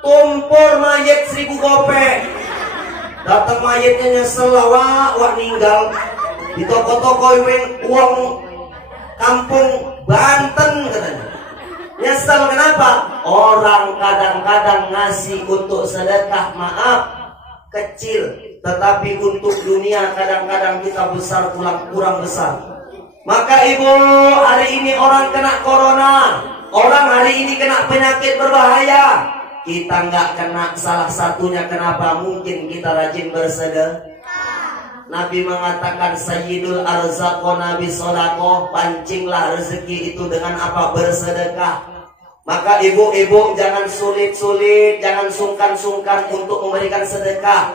Tumpur mayat 1.000 gopek. Datang mayatnya nyesel wak ninggal di toko-toko uang kampung Banten katanya. Nyesel kenapa? Orang kadang-kadang ngasih untuk sedekah, maaf, kecil, tetapi untuk dunia kadang-kadang kita besar kurang besar. Maka ibu, hari ini orang kena corona, orang hari ini kena penyakit berbahaya. Kita nggak kena, salah satunya kenapa? Mungkin kita rajin bersedekah. Nabi mengatakan sayyidul arzaqo nabi sodako, pancinglah rezeki itu dengan apa? Bersedekah. Maka ibu-ibu jangan sulit-sulit, jangan sungkan-sungkan untuk memberikan sedekah.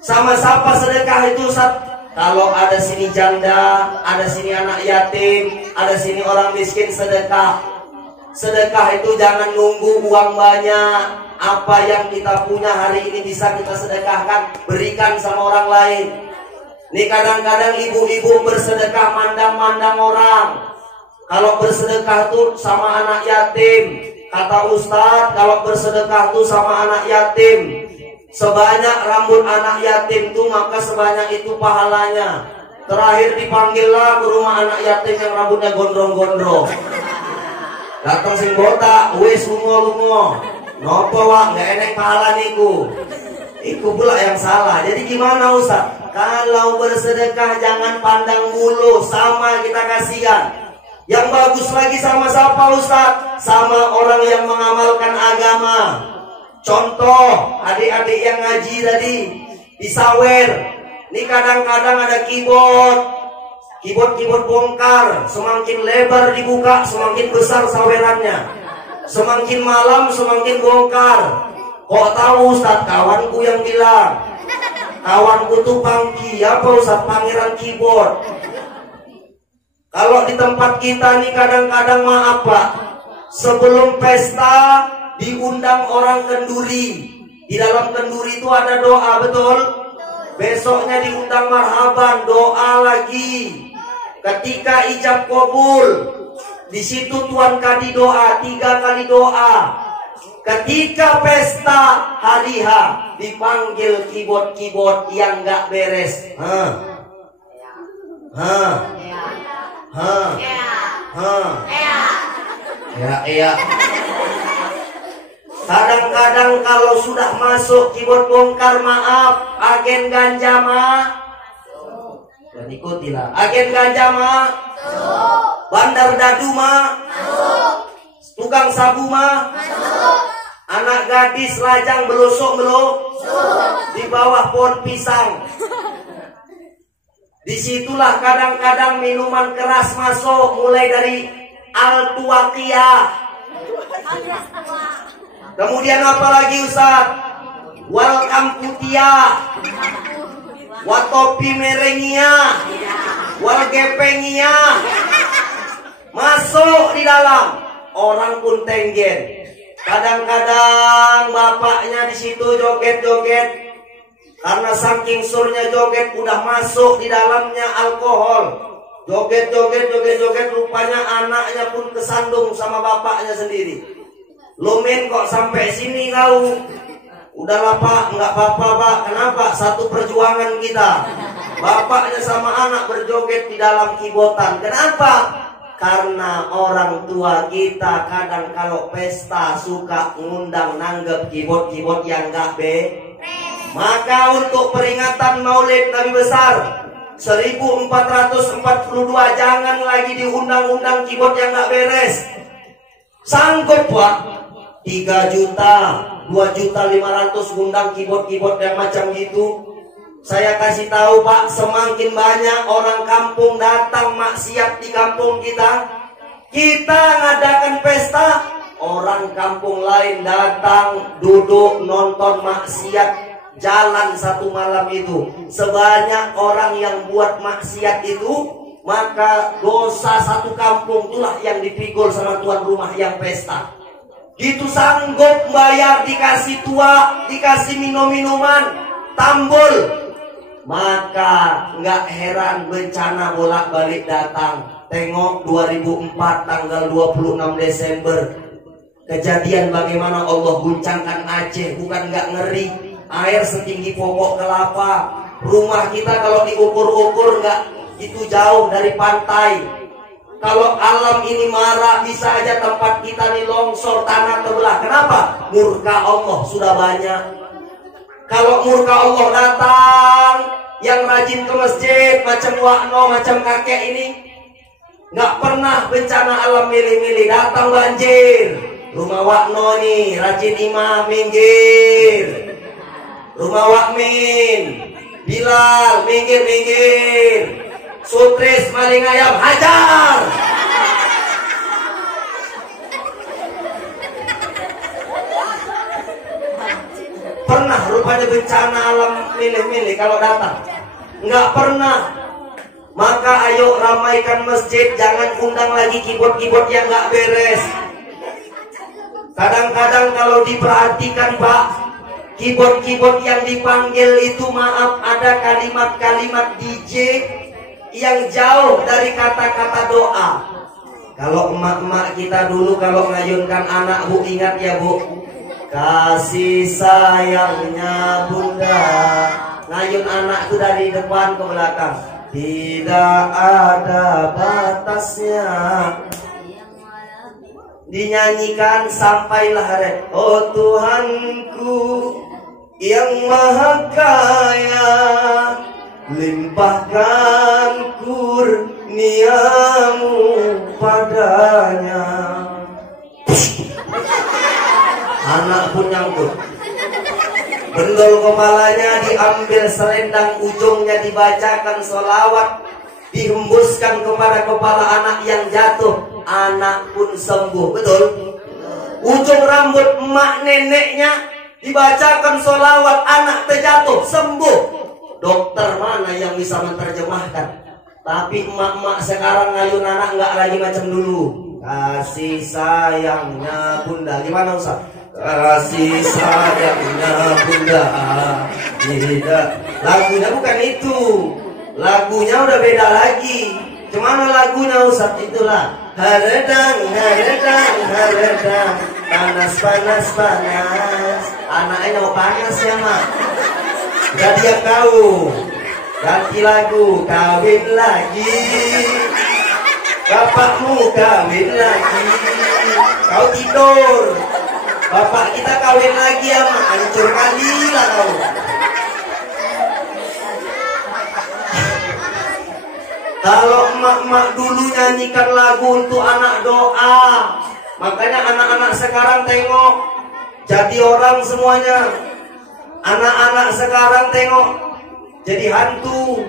Sama siapa sedekah itu? Kalau ada sini janda, ada sini anak yatim, ada sini orang miskin, sedekah. Sedekah itu jangan nunggu uang banyak. Apa yang kita punya hari ini bisa kita sedekahkan, berikan sama orang lain. Ini kadang-kadang ibu-ibu bersedekah mandang-mandang orang. Kalau bersedekah tuh sama anak yatim, kata Ustadz, kalau bersedekah tuh sama anak yatim, sebanyak rambut anak yatim tuh maka sebanyak itu pahalanya. Terakhir dipanggillah ke rumah anak yatim yang rambutnya gondrong-gondrong. Datang sing botak, wes lungo-lungo. Nopo wak, nggak enek pahala niku. Iku pula yang salah. Jadi gimana Ustaz? Kalau bersedekah jangan pandang bulu, sama kita kasihan. Yang bagus lagi sama siapa Ustaz? Sama orang yang mengamalkan agama. Contoh, adik-adik yang ngaji tadi di Sawer, Ini kadang-kadang ada keyboard bongkar, semakin lebar dibuka, semakin besar sawerannya. Semakin malam, semakin bongkar. Kok tahu Ustaz? Kawanku yang bilang. Kawanku tuh Pangki, apa Ustaz? Pangeran keyboard. Kalau di tempat kita nih kadang-kadang maaf Pak, sebelum pesta diundang orang kenduri. Di dalam kenduri itu ada doa, betul? Besoknya diundang marhaban, doa lagi. Ketika ijab kabul, di situ Tuan Kadi doa 3 kali doa. Ketika pesta hari H, dipanggil keyboard yang nggak beres. Ya. Kadang-kadang kalau sudah masuk keyboard bongkar, maaf, agen ganja mah dan ikutilah. Agen ganja mah, bandar dadu mah, tukang sabu mah, anak gadis lajang belosok di bawah pohon pisang. Disitulah kadang-kadang minuman keras masuk, mulai dari Al-Tuwaqiyah. Kemudian apa lagi Ustaz? Welcome Kutia, Watopi Merengia, Walgepengia. Masuk di dalam, orang pun tenggen. Kadang-kadang bapaknya di situ joget-joget, karena saking surnya joget udah masuk di dalamnya alkohol. Joget-joget, rupanya anaknya pun kesandung sama bapaknya sendiri. Lumin kok sampai sini kau? Udahlah Pak, nggak apa-apa Pak. Kenapa? Satu perjuangan kita. Bapaknya sama anak berjoget di dalam kibotan. Kenapa? Karena orang tua kita kadang kalau pesta suka ngundang nanggep keyboard yang nggak Maka untuk peringatan Maulid Nabi Besar 1442 jangan lagi diundang-undang keyboard yang nggak beres. Sanggup Pak? 3 juta, 2.500.000 ngundang keyboard yang macam gitu. Saya kasih tahu Pak, semakin banyak orang kampung datang maksiat di kampung kita. Kita ngadakan pesta, orang kampung lain datang duduk nonton maksiat, jalan satu malam itu. Sebanyak orang yang buat maksiat itu, maka dosa satu kampung itulah yang dipikul sama tuan rumah yang pesta. Itu sanggup bayar, dikasih tua, dikasih minum-minuman, tambul. Maka nggak heran bencana bolak-balik datang. Tengok 2004 tanggal 26 Desember. Kejadian bagaimana Allah guncangkan Aceh, bukan nggak ngeri. Air setinggi pokok kelapa. Rumah kita kalau diukur-ukur nggak itu jauh dari pantai. Kalau alam ini marah, bisa aja tempat kita nih longsor, tanah terbelah. Kenapa? Murka Allah sudah banyak. Kalau murka Allah datang, yang rajin ke masjid macam Wakno, macam kakek ini, nggak pernah bencana alam milih-milih, datang banjir. Rumah Wakno nih rajin imam, minggir. Rumah Wakmin, Bilal, minggir. Sutris maling ayam, hajar. Pernah rupanya bencana alam milih-milih kalau datang? Nggak pernah. Maka ayo ramaikan masjid, jangan undang lagi keyboard yang nggak beres. Kadang-kadang kalau diperhatikan Pak, keyboard yang dipanggil itu maaf ada kalimat-kalimat DJ yang jauh dari kata-kata doa. Kalau emak-emak kita dulu kalau ngayunkan anak, Bu, ingat ya Bu, kasih sayangnya bunda. Ngayun anak itu dari depan ke belakang, tidak ada batasnya. Dinyanyikan sampailah hari, oh Tuhanku yang maha kaya, limpahkan kurniamu padanya. Anak pun nyangkut. Bendol kepalanya diambil selendang, ujungnya dibacakan sholawat, dihembuskan kepada kepala anak yang jatuh, anak pun sembuh. Betul? Ujung rambut emak neneknya dibacakan sholawat, anak terjatuh, sembuh. Dokter mana yang bisa menerjemahkan? Tapi emak-emak sekarang ngayun anak nggak lagi macam dulu. Kasih sayangnya bunda, gimana Ustaz? Kasih sayangnya bunda tidak. Lagunya bukan itu, lagunya udah beda lagi. Cemana lagunya Ustaz? Itulah haredang, haredang, haredang, panas, panas, panas. Anaknya mau panas ya mak. Jadi yang kau ganti lagu, kawin lagi. Bapakmu kawin lagi, kau tidur. Bapak kita kawin lagi ya mak, hancur kali lah kau. Kalau emak-emak dulu nyanyikan lagu untuk anak doa, makanya anak-anak sekarang tengok jadi orang semuanya. Anak-anak sekarang tengok jadi hantu.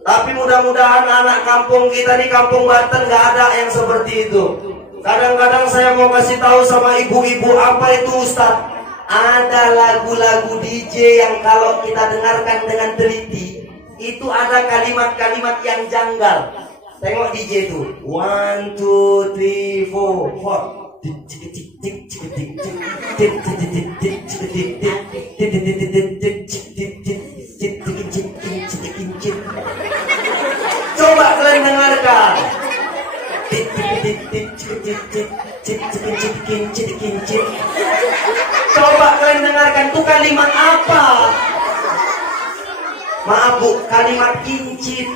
Tapi mudah-mudahan anak kampung kita di kampung Banten gak ada yang seperti itu. Kadang-kadang saya mau kasih tahu sama ibu-ibu, apa itu Ustaz? Ada lagu-lagu DJ yang kalau kita dengarkan dengan teliti, itu ada kalimat-kalimat yang janggal. Tengok DJ itu 1, 2, 3, 4 coba kalian dengarkan. Coba kalian dengarkan, itu kalimat apa? Maaf bu, kalimat kincit.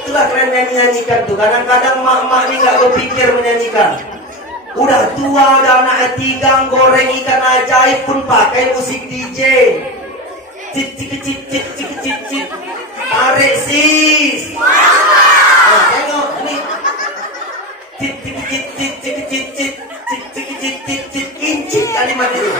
Itulah kalian nyanyi-nyanyikan tuh. Kadang-kadang mak-mak ini gak berpikir menyanyikan. Udah tua, udah anak tigang, goreng ikan ajaib pun pakai musik DJ. Cit cit cit cit cit cit cit. Tarik sis. Nah, tengok nih. Cit cit cit cit cit cit cit cit cit cit cit cit kincit kalimat itu.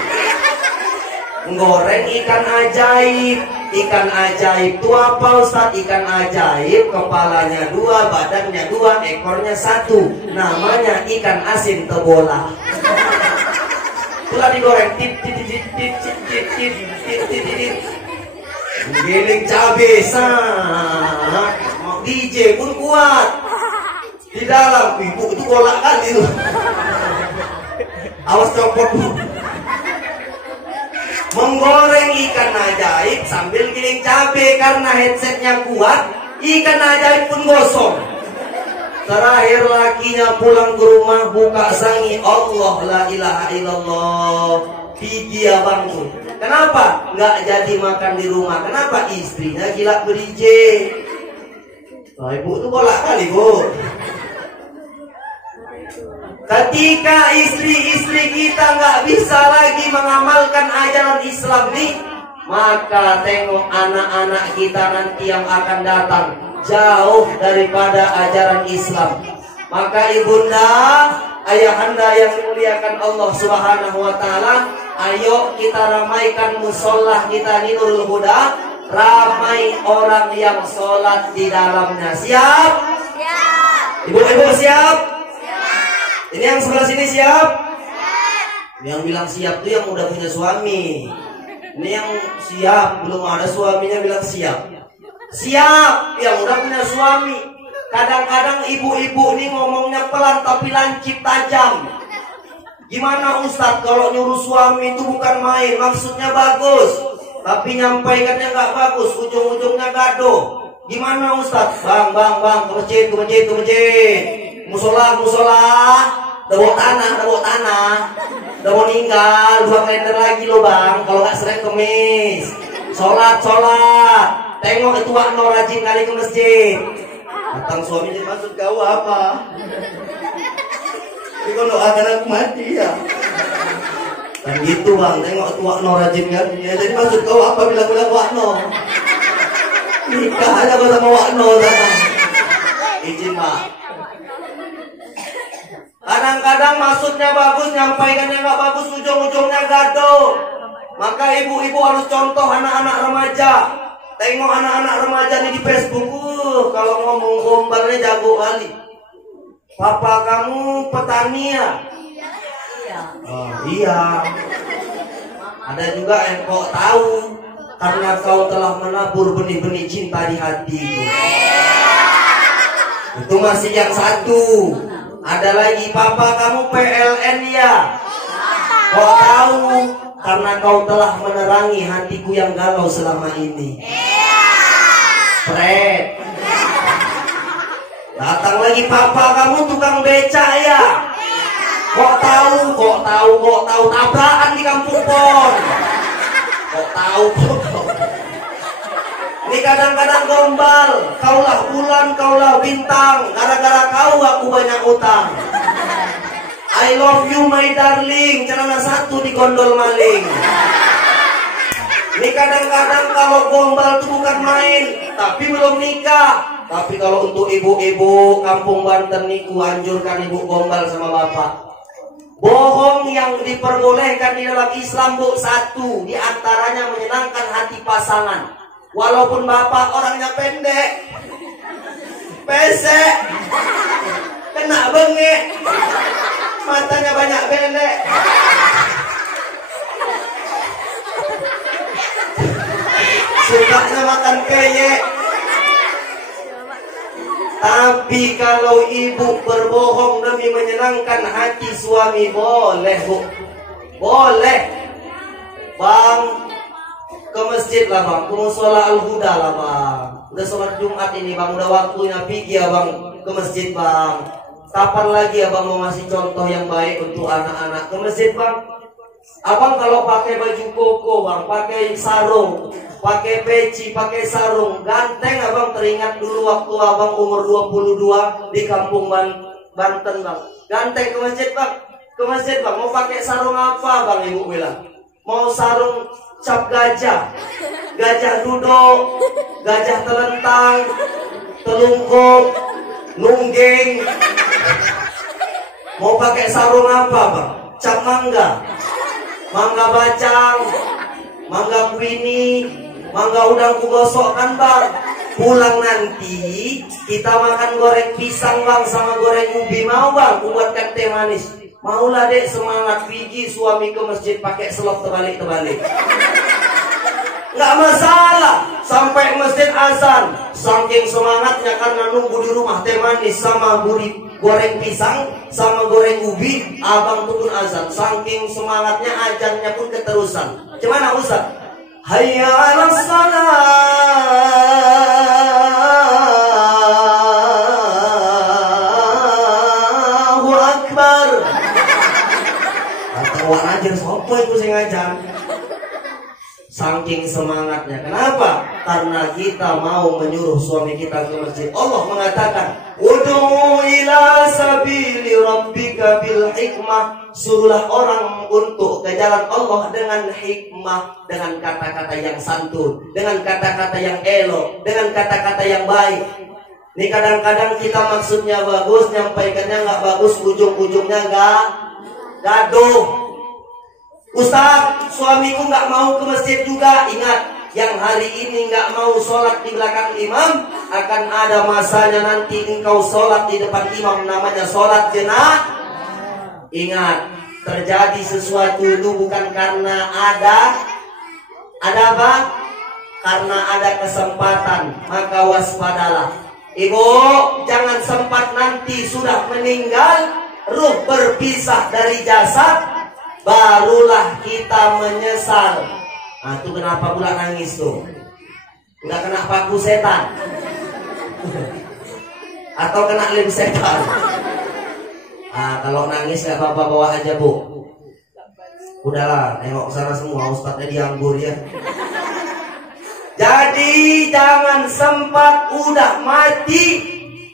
Goreng ikan ajaib. Ikan ajaib itu apa Ustaz? Ikan ajaib kepalanya 2, badannya 2, ekornya 1. Namanya ikan asin tebola. Itulah digoreng. Tit tit tit tit tit tit tit tit tit tit. Giling cabai sah. DJ pun kuat. Di dalam ibu itu golak kali itu. Awas copot bu. Menggoreng ikan ajaib sambil giling cabai karena headsetnya kuat, ikan ajaib pun gosong. Terakhir lakinya pulang ke rumah, buka sangi, Allah la ilaha illallah, gigi bangun. Kenapa? Nggak jadi makan di rumah. Kenapa? Istrinya gila ber-DJ. Nah, ibu tuh bolak kali bu. Ketika istri-istri kita nggak bisa lagi mengamalkan ajaran Islam nih, maka tengok anak-anak kita nanti yang akan datang jauh daripada ajaran Islam. Maka ibunda, ayahanda yang dimuliakan Allah Subhanahu wa taala, ayo kita ramaikan musolah kita di Nurul Huda, ramai orang yang sholat di dalamnya. Siap? Siap. Ibu-ibu siap? Ini yang sebelah sini siap? Siap. Yang bilang siap tuh yang udah punya suami. Ini yang siap belum ada suaminya bilang siap. Siap yang udah punya suami. Kadang-kadang ibu-ibu ini ngomongnya pelan tapi lancip tajam. Gimana Ustadz kalau nyuruh suami itu bukan main, maksudnya bagus, tapi nyampaikannya nggak bagus, ujung-ujungnya gaduh. Gimana Ustadz? Bang, ke masjid, ke masjid. Musola, udah bawa tanah, udah mau ninggal, 2 kalender lagi loh bang, kalau nggak sering kemis. Sholat, tengok itu wakno rajin kali ke masjid. Datang suaminya, maksud kau apa? Ini kalau akan aku mati ya. Dan gitu bang, tengok itu wakno rajin kali. Ya, jadi maksud kau apa bilang-bilang wakno? Nikah aja kau sama wakno sana. Izin pak. Kadang-kadang maksudnya bagus, nyampaikannya nggak bagus, ujung-ujungnya gaduh. Maka ibu-ibu harus contoh anak-anak remaja. Tengok anak-anak remaja nih di Facebook, kalau ngomong gombalnya jago kali. Papa kamu petani ya? Oh, iya. Ada juga yang kau tahu, karena kau telah menabur benih-benih cinta di hatiku. Itu masih yang satu. Ada lagi, papa kamu PLN ya? Kau tahu, karena kau telah menerangi hatiku yang galau selama ini. Fred. Datang lagi, papa kamu tukang beca ya? Kok tahu, tabrakan di kampung pon. Kok tahu. Ini kadang-kadang gombal, kaulah bulan, kaulah bintang, gara-gara kau aku banyak utang. I love you my darling, celana satu digondol maling. Ini kadang-kadang kalau gombal itu bukan main, tapi belum nikah. Tapi kalau untuk ibu-ibu kampung Banten nih, anjurkan ibu gombal sama bapak. Bohong yang diperbolehkan di dalam Islam bu, satu di antaranya menyenangkan hati pasangan. Walaupun bapak orangnya pendek, pesek, kena bengek, matanya banyak belek, sukanya makan keyek. Tapi kalau ibu berbohong demi menyenangkan hati suami, boleh bu, boleh. Bang, ke masjid lah bang, ke musola Al-Huda lah bang. Udah sholat Jumat ini bang, udah waktunya pergi ya bang ke masjid bang. Kapan lagi abang mau ngasih contoh yang baik untuk anak-anak? Ke masjid bang. Abang kalau pakai baju koko bang, pakai sarung, pakai peci, pakai sarung, ganteng abang. Teringat dulu waktu abang umur 22 di kampung Banten bang. Ganteng ke masjid bang. Ke masjid bang, mau pakai sarung apa bang? Ibu bilang mau sarung cap gajah, gajah duduk, gajah telentang, telungkup, nungging. Mau pakai sarung apa bang? Cap mangga, mangga bacang, mangga kuini, mangga udang kugosok kan bang. Pulang nanti kita makan goreng pisang bang sama goreng ubi, mau bang? Buatkan teh manis. Maulah dek, semangat. Pergi suami ke masjid pakai selop terbalik-terbalik. Nggak masalah. Sampai masjid azan, saking semangatnya karena nunggu di rumah teh manis sama goreng pisang sama goreng ubi, abang turun azan. Saking semangatnya azannya pun keterusan. Gimana Ustaz? Hayya 'alas salat. Wah ajar sopo itu sing ngajar. Saking semangatnya. Kenapa? Karena kita mau menyuruh suami kita ke masjid. Allah mengatakan, "Ud'u ila sabili rabbika bil hikmah." Suruhlah orang untuk ke jalan Allah dengan hikmah, dengan kata-kata yang santun, dengan kata-kata yang elok, dengan kata-kata yang baik. Ini kadang-kadang kita maksudnya bagus, nyampaikannya nggak bagus, ujung-ujungnya nggak gaduh. Ustaz, suamiku nggak mau ke masjid juga. Ingat, yang hari ini nggak mau sholat di belakang imam, akan ada masanya nanti engkau sholat di depan imam, namanya sholat jenazah. Ingat, terjadi sesuatu itu bukan karena ada apa? Karena ada kesempatan, maka waspadalah. Ibu, jangan sempat nanti sudah meninggal, ruh berpisah dari jasad, barulah kita menyesal. Nah, itu kenapa pula nangis tuh? Udah kena paku setan atau kena lem setan? Ah, kalau nangis gak apa-apa, bawa aja bu. Udahlah, nengok sana semua, ustadznya dianggur ya. Jadi jangan sempat udah mati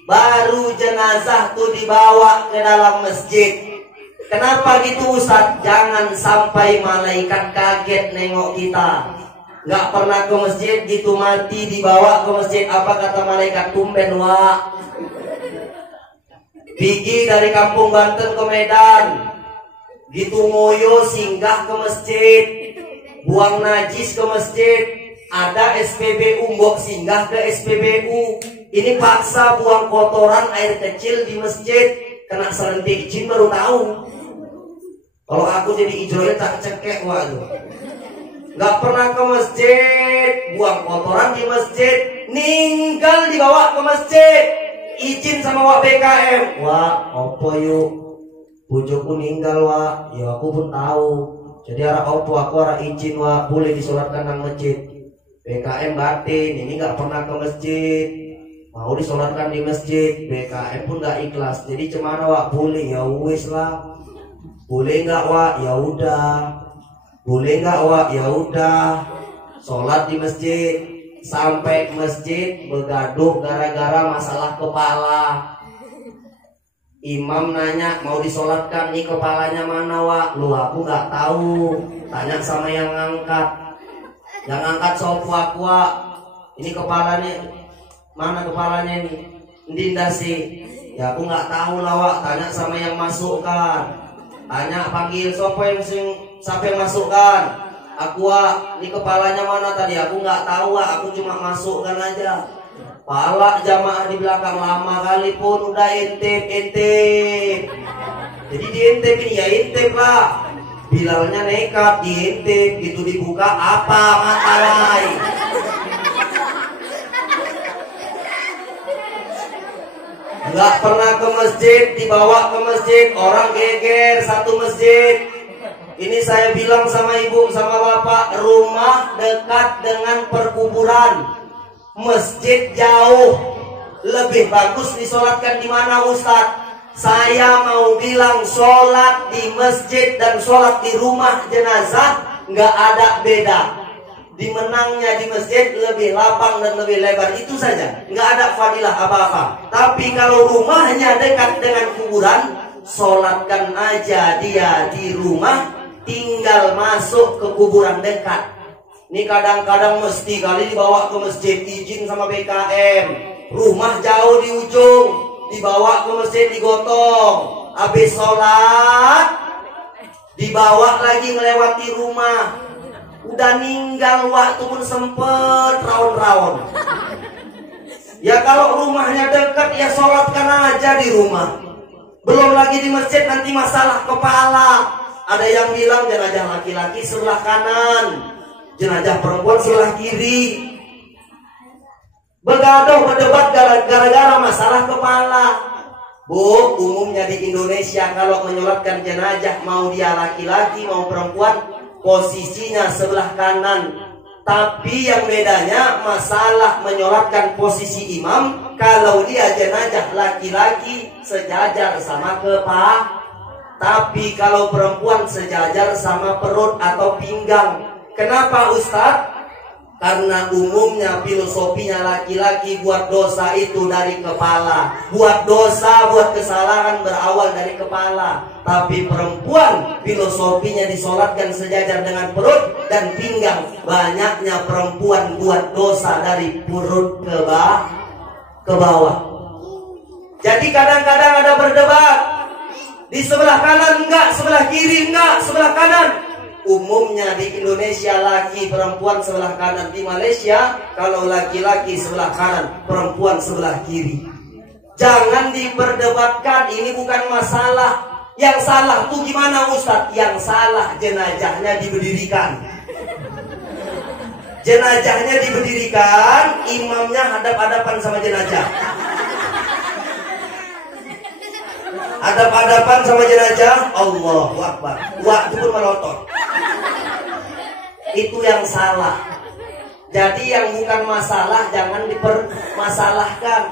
baru jenazah tuh dibawa ke dalam masjid. Kenapa gitu Ustaz? Jangan sampai malaikat kaget nengok kita. Gak pernah ke masjid, gitu mati dibawa ke masjid. Apa kata malaikat? Tumben wak. Pergi dari kampung Banten ke Medan, gitu ngoyo singgah ke masjid, buang najis ke masjid, ada SPBU mbok singgah ke SPBU. Ini paksa buang kotoran air kecil di masjid, kena selentik izin baru tahu. Kalau aku jadi ijronya tak cekek waduh. Nggak pernah ke masjid, buang kotoran di masjid, ninggal dibawa ke masjid, izin sama wak BKM. Wak, opo yuk, bujuku ninggal wak, ya aku pun tahu. Jadi arah opo aku arah izin wak, boleh disolatkan nang masjid. BKM batin, ini nggak pernah ke masjid, mau disolatkan di masjid. BKM pun nggak ikhlas. Jadi cemana wak, boleh ya wis lah. Boleh nggak wak, ya udah. Boleh nggak wak, ya udah. Sholat di masjid, sampai ke masjid bergaduh gara-gara masalah kepala. Imam nanya mau disolatkan, nih kepalanya mana wak? Lu aku nggak tahu. Tanya sama yang ngangkat. Yang ngangkat sopu aku wak. Ini kepalanya mana kepalanya nih? Ndinda sih. Ya aku nggak tahu lah wak. Tanya sama yang masukkan. Tanya panggil sopo yang siapa yang masukkan? Aku wak, ini kepalanya mana tadi? Aku nggak tahu wak, aku cuma masukkan aja. Pala jamaah di belakang lama kali pun udah intip. Jadi diintip ini ya intip lah. Bilalnya nekat diintip, gitu dibuka apa mata lain. Nggak pernah ke masjid, dibawa ke masjid, orang geger satu masjid. Ini saya bilang sama ibu, sama bapak, rumah dekat dengan perkuburan, masjid jauh, lebih bagus disolatkan di mana Ustadz? Saya mau bilang sholat di masjid dan sholat di rumah jenazah nggak ada beda. Dimenangnya di masjid lebih lapang dan lebih lebar, itu saja, nggak ada fadilah apa-apa. Tapi kalau rumahnya dekat dengan kuburan, sholatkan aja dia di rumah, tinggal masuk ke kuburan dekat. Ini kadang-kadang mesti kali dibawa ke masjid, izin sama BKM. Rumah jauh di ujung, dibawa ke masjid digotong. Habis sholat, dibawa lagi ngelewati rumah. Udah ninggal waktu pun sempet raun-raun. Ya kalau rumahnya dekat ya sholatkan aja di rumah. Belum lagi di masjid nanti masalah kepala. Ada yang bilang jenazah laki-laki sebelah kanan, jenazah perempuan sebelah kiri. Begaduh berdebat gara-gara masalah kepala. Bu, umumnya di Indonesia kalau menyolatkan jenazah mau dia laki-laki mau perempuan, posisinya sebelah kanan. Tapi yang bedanya masalah menyolatkan posisi imam, kalau dia jenazah laki-laki sejajar sama kepala. Tapi kalau perempuan sejajar sama perut atau pinggang. Kenapa Ustadz? Karena umumnya filosofinya laki-laki buat dosa itu dari kepala. Buat dosa, buat kesalahan berawal dari kepala. Tapi perempuan filosofinya disolatkan sejajar dengan perut dan pinggang. Banyaknya perempuan buat dosa dari perut ke bawah. Jadi kadang-kadang ada berdebat. Di sebelah kanan enggak, sebelah kiri enggak, sebelah kanan. Umumnya di Indonesia laki perempuan sebelah kanan. Di Malaysia kalau laki-laki sebelah kanan, perempuan sebelah kiri. Jangan diperdebatkan, ini bukan masalah. Yang salah tuh gimana Ustadz? Yang salah jenazahnya diberdirikan. Jenazahnya diberdirikan, imamnya hadap-hadapan sama jenazah. Hadap-hadapan sama jenazah, Allahu Akbar. Waktu pun melotot. Itu yang salah. Jadi yang bukan masalah jangan dipermasalahkan.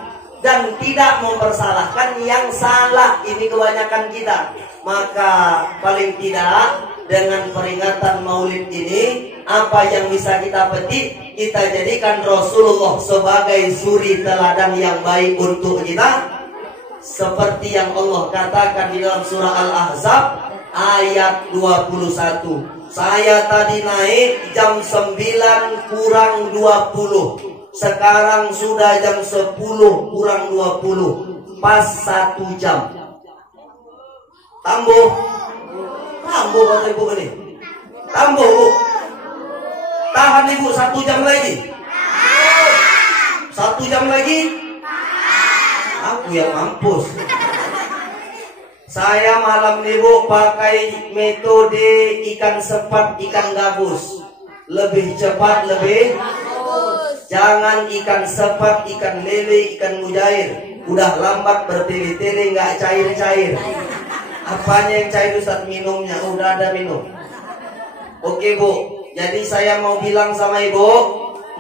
Dan tidak mempersalahkan yang salah. Ini kebanyakan kita. Maka paling tidak dengan peringatan maulid ini, apa yang bisa kita petik, kita jadikan Rasulullah sebagai suri teladan yang baik untuk kita. Seperti yang Allah katakan di dalam surah Al-Ahzab ayat 21. Saya tadi naik jam 9 kurang 20. Sekarang sudah jam 10 kurang 20. pas 1 jam. Tambuh kata ibu ini. Tambuh bu. Tahan ibu 1 jam lagi. 1 jam lagi. Aku yang mampus. Saya malam nih bu pakai metode ikan sepat, ikan gabus. Lebih cepat, lebih bagus. Jangan ikan sepat, ikan lele, ikan mujair. Udah lambat bertele-tele, nggak cair-cair. Apanya yang cair Ustaz? Minumnya. Udah ada minum. Oke bu, jadi saya mau bilang sama ibu,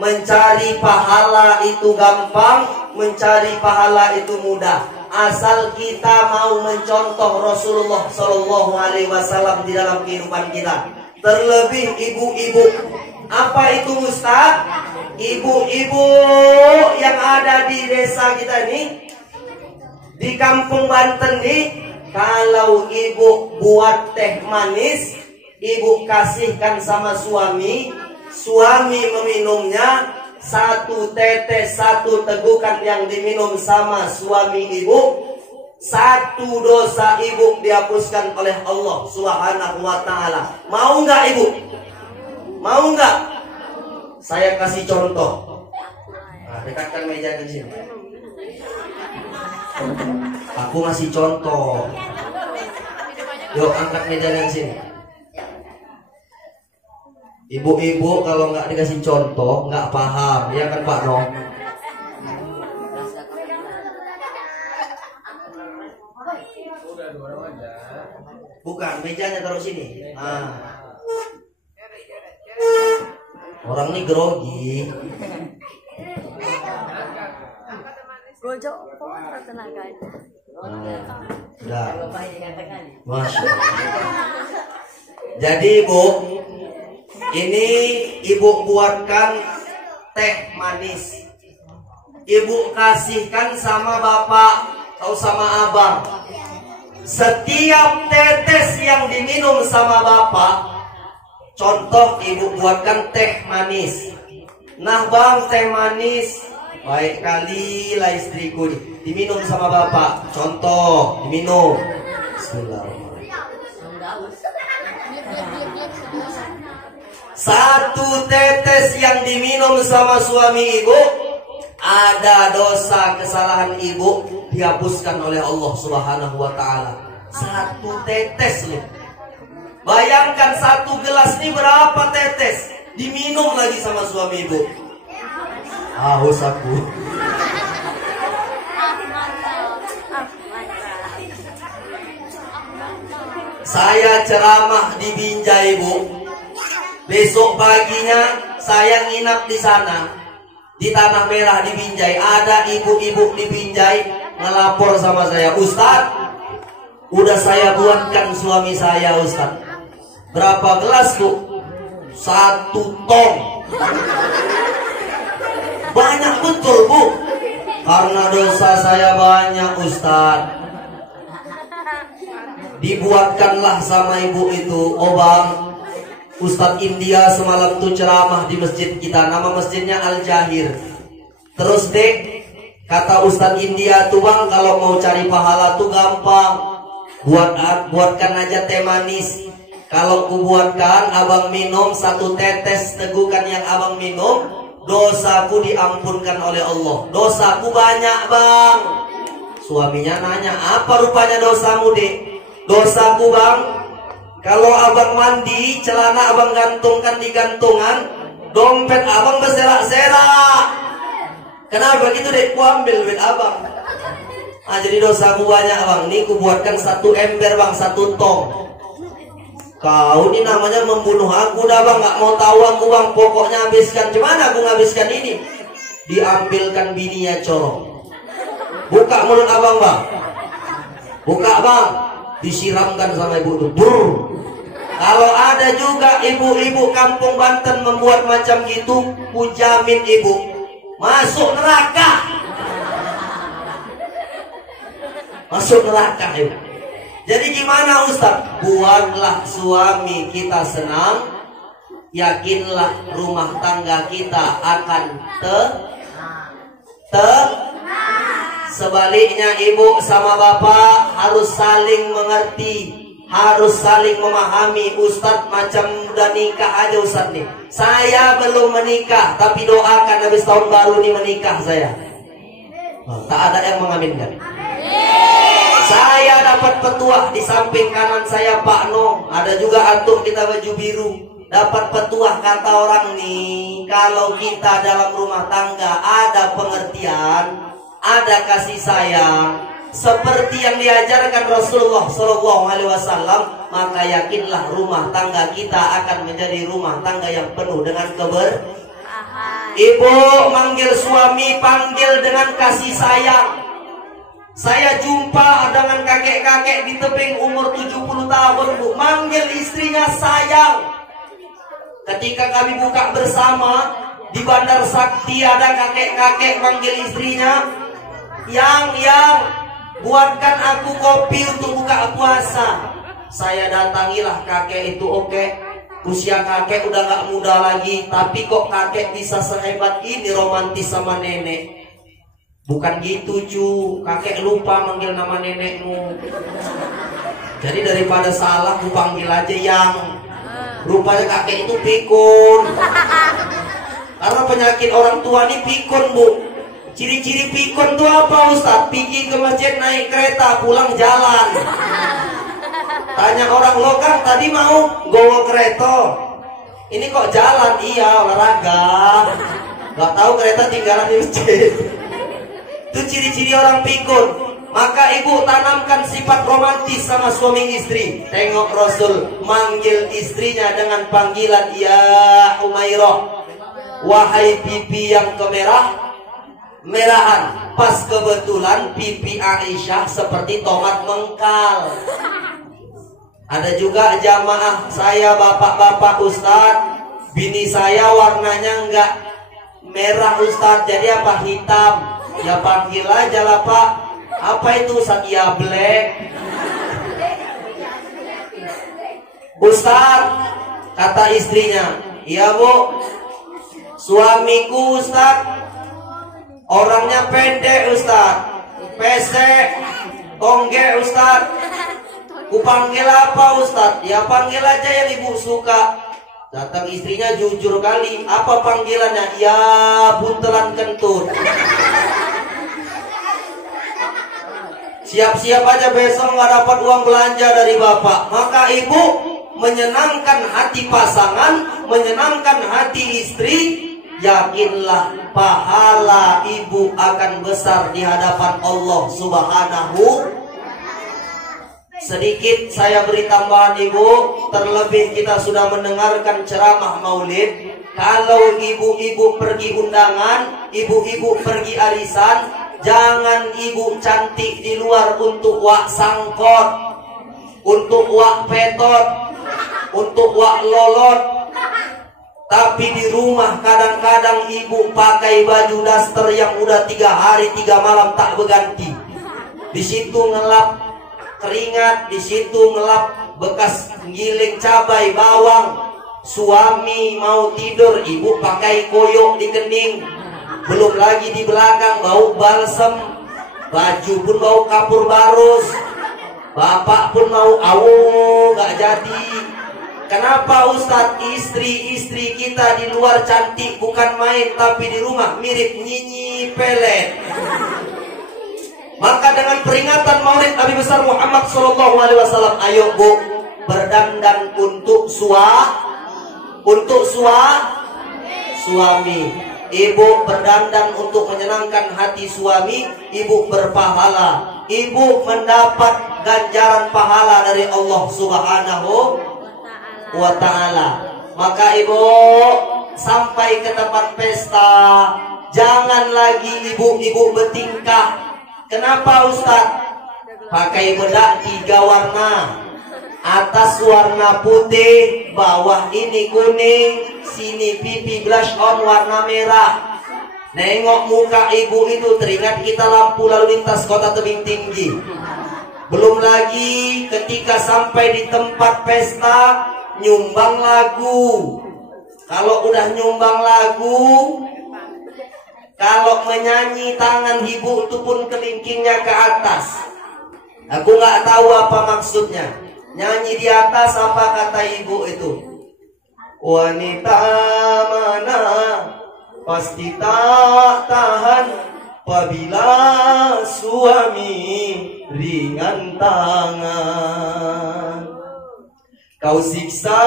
mencari pahala itu gampang, mencari pahala itu mudah. Asal kita mau mencontoh Rasulullah Shallallahu Alaihi Wasallam di dalam kehidupan kita. Terlebih ibu-ibu. Apa itu Ustaz? Ibu-ibu yang ada di desa kita ini, di kampung Banten nih, kalau ibu buat teh manis, ibu kasihkan sama suami, suami meminumnya, 1 tetes, 1 tegukan yang diminum sama suami ibu, 1 dosa ibu dihapuskan oleh Allah Subhanahu wa ta'ala. Mau nggak ibu? Mau nggak? Saya kasih contoh. Nah, dekatkan meja di sini. Aku ngasih contoh. Yuk angkat meja di sini. Ibu-ibu kalau nggak dikasih contoh nggak paham, ya kan Pak No? Bukan, mejanya taruh sini. Orang ini grogi. Gojok tenaga. Udah. Masya Allah. Jadi ibu, ini ibu buatkan teh manis. Ibu kasihkan sama bapak atau sama abang. Setiap tetes yang diminum sama bapak, contoh ibu buatkan teh manis. Nah bang, teh manis baik kali lah istriku diminum sama bapak. Contoh diminum. Bismillahirrahmanirrahim. 1 tetes yang diminum sama suami ibu, ada dosa kesalahan ibu dihapuskan oleh Allah Subhanahu wa ta'ala. 1 tetes loh. Bayangkan 1 gelas ini berapa tetes, diminum lagi sama suami ibu. Haus aku. Saya ceramah di Binjai bu. Besok paginya saya nginap di sana, di Tanah Merah di Binjai. Ada ibu-ibu di Binjai ngelapor sama saya, Ustaz, udah saya buatkan suami saya Ustaz. Berapa gelas bu? 1 tong. Banyak betul bu. Karena dosa saya banyak Ustaz. Dibuatkanlah sama ibu itu. Oh bang, Ustadz India semalam tuh ceramah di masjid kita. Nama masjidnya Al-Jahir. Terus dek, kata Ustadz India tuh bang, kalau mau cari pahala tuh gampang. Buatkan aja teh manis. Kalau ku buatkan, abang minum 1 tetes tegukan yang abang minum, dosaku diampunkan oleh Allah. Dosaku banyak bang. Suaminya nanya, apa rupanya dosamu dek? Dosaku bang, kalau abang mandi, celana abang gantungkan di gantungan, dompet abang berserak-serak. Kenapa gitu dek? Ku ambil duit abang. Nah, jadi dosaku banyak bang. Ini ku buatkan 1 ember bang, 1 tong. Kau ini namanya membunuh aku dah bang. Gak mau tahu aku bang. Pokoknya habiskan. Gimana aku ngabiskan ini? Diambilkan bininya corong. Buka mulut abang bang. Buka bang. Disiramkan sama ibu itu. Brr. Kalau ada juga ibu-ibu kampung Banten membuat macam gitu, ku jamin ibu masuk neraka. Masuk neraka ibu. Jadi gimana Ustaz? Buatlah suami kita senang, yakinlah rumah tangga kita akan Sebaliknya ibu sama bapak harus saling mengerti, harus saling memahami. Ustadz macam udah nikah aja Ustadz nih. Saya belum menikah, tapi doakan habis tahun baru nih menikah saya. Tak ada yang mengaminkan. Saya dapat petuah di samping kanan saya Pak No. Ada juga antum kita baju biru. Dapat petuah kata orang nih, kalau kita dalam rumah tangga ada pengertian, ada kasih sayang, seperti yang diajarkan Rasulullah SAW, maka yakinlah rumah tangga kita akan menjadi rumah tangga yang penuh dengan keberkahan. Ibu manggil suami, panggil dengan kasih sayang. Saya jumpa dengan kakek-kakek di tebing umur 70 tahun, Bu, manggil istrinya sayang. Ketika kami buka bersama di Bandar Sakti, ada kakek-kakek manggil istrinya, yang buatkan aku kopi untuk buka puasa. Saya datangilah kakek itu. Oke, usia kakek udah gak muda lagi, tapi kok kakek bisa sehebat ini romantis sama nenek? Bukan gitu cu, kakek lupa manggil nama nenekmu. Jadi daripada salah, aku panggil aja yang. Rupanya kakek itu pikun. Karena penyakit orang tua ini pikun, Bu. Ciri-ciri pikun itu apa Ustaz? Pergi ke masjid naik kereta, pulang jalan. Tanya orang, lo kan tadi mau gowo kereta, ini kok jalan? Iya, olahraga. Gak tahu kereta tinggalan di masjid. Itu ciri-ciri orang pikun. Maka ibu tanamkan sifat romantis sama suami istri. Tengok Rasul manggil istrinya dengan panggilan ya Umairah, wahai pipi yang merahan. Pas kebetulan pipi Aisyah seperti tomat mengkal. Ada juga jamaah saya, bapak-bapak Ustadz, bini saya warnanya enggak merah Ustadz, jadi apa, hitam. Ya panggil aja lah Pak. Apa itu Ustadz? Ya black. Ustadz, kata istrinya, iya Bu, suamiku Ustadz orangnya pendek Ustadz, pesek, tongge Ustadz. Kupanggil apa Ustadz? Ya panggil aja yang ibu suka. Datang istrinya jujur kali. Apa panggilannya? Ya buntelan kentut. Siap-siap aja besok nggak dapat uang belanja dari bapak. Maka ibu menyenangkan hati pasangan, menyenangkan hati istri. Yakinlah pahala ibu akan besar di hadapan Allah Subhanahu. Sedikit saya beri tambahan ibu, terlebih kita sudah mendengarkan ceramah maulid. Kalau ibu-ibu pergi undangan, ibu-ibu pergi arisan, jangan ibu cantik di luar untuk wak sangkot, untuk wak petot, untuk wak lolot. Tapi di rumah kadang-kadang ibu pakai baju daster yang udah 3 hari 3 malam tak berganti. Di situ ngelap keringat, di situ ngelap bekas giling cabai bawang. Suami mau tidur, ibu pakai koyok di kening. Belum lagi di belakang bau balsem, baju pun bau kapur barus, bapak pun mau awu gak jadi. Kenapa Ustadz? Istri-istri kita di luar cantik bukan main, tapi di rumah mirip nyinyi pelet. Maka dengan peringatan Maulid Nabi besar Muhammad SAW, ayo Bu, berdandan untuk suami. Ibu berdandan untuk menyenangkan hati suami, ibu berpahala. Ibu mendapat ganjaran pahala dari Allah Subhanahu wa ta'ala. Maka ibu sampai ke tempat pesta, jangan lagi ibu-ibu bertingkah. Kenapa Ustadz? Pakai bedak 3 warna, atas warna putih, bawah ini kuning, sini pipi blush on warna merah. Nengok muka ibu itu teringat kita lampu lalu lintas kota tebing tinggi. Belum lagi ketika sampai di tempat pesta, nyumbang lagu. Kalau udah nyumbang lagu, Kalau menyanyi tangan ibu itu pun kelingkingnya ke atas. Aku nggak tahu apa maksudnya. Nyanyi di atas apa kata ibu itu? Wanita mana pasti tak tahan apabila suami ringan tangan. Kau siksa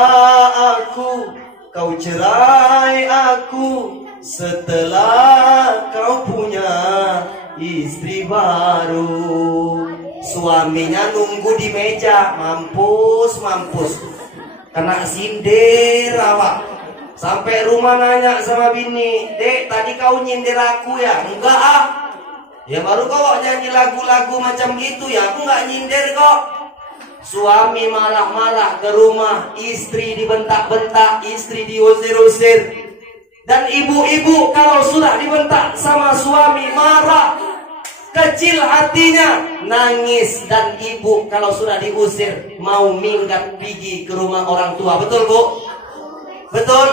aku, kau cerai aku, setelah kau punya istri baru. Suaminya nunggu di meja, mampus kena sindir awak. Sampai rumah nanya sama bini, "Dek, tadi kau nyindir aku ya?" "Enggak ah." "Ya baru kau nyanyi lagu-lagu macam gitu ya, aku nggak nyindir kok." Suami marah-marah ke rumah, istri dibentak-bentak, istri diusir-usir. Dan ibu-ibu kalau sudah dibentak sama suami marah, kecil hatinya, nangis. Dan ibu kalau sudah diusir mau minggat pergi ke rumah orang tua. Betul Bu? Betul?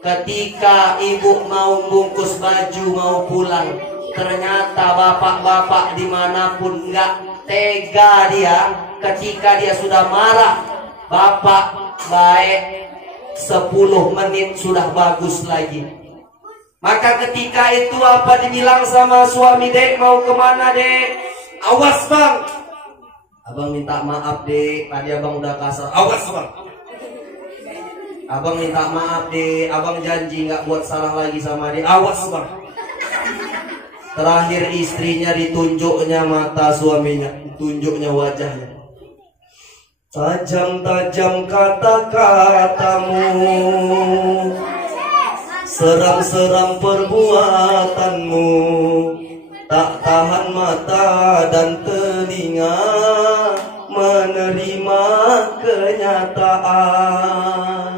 Ketika ibu mau bungkus baju mau pulang, ternyata bapak-bapak dimanapun nggak tega dia. Ketika dia sudah marah, bapak baik 10 menit sudah bagus lagi. Maka ketika itu apa dibilang sama suami, "Dek, mau kemana dek?" "Awas bang." "Abang minta maaf dek, tadi abang udah kasar." "Awas bang." "Abang minta maaf dek, abang janji nggak buat salah lagi sama dek." "Awas bang." Terakhir istrinya ditunjuknya mata suaminya, tunjuknya wajahnya. "Tajam-tajam kata-katamu, seram-seram perbuatanmu, tak tahan mata dan telinga menerima kenyataan."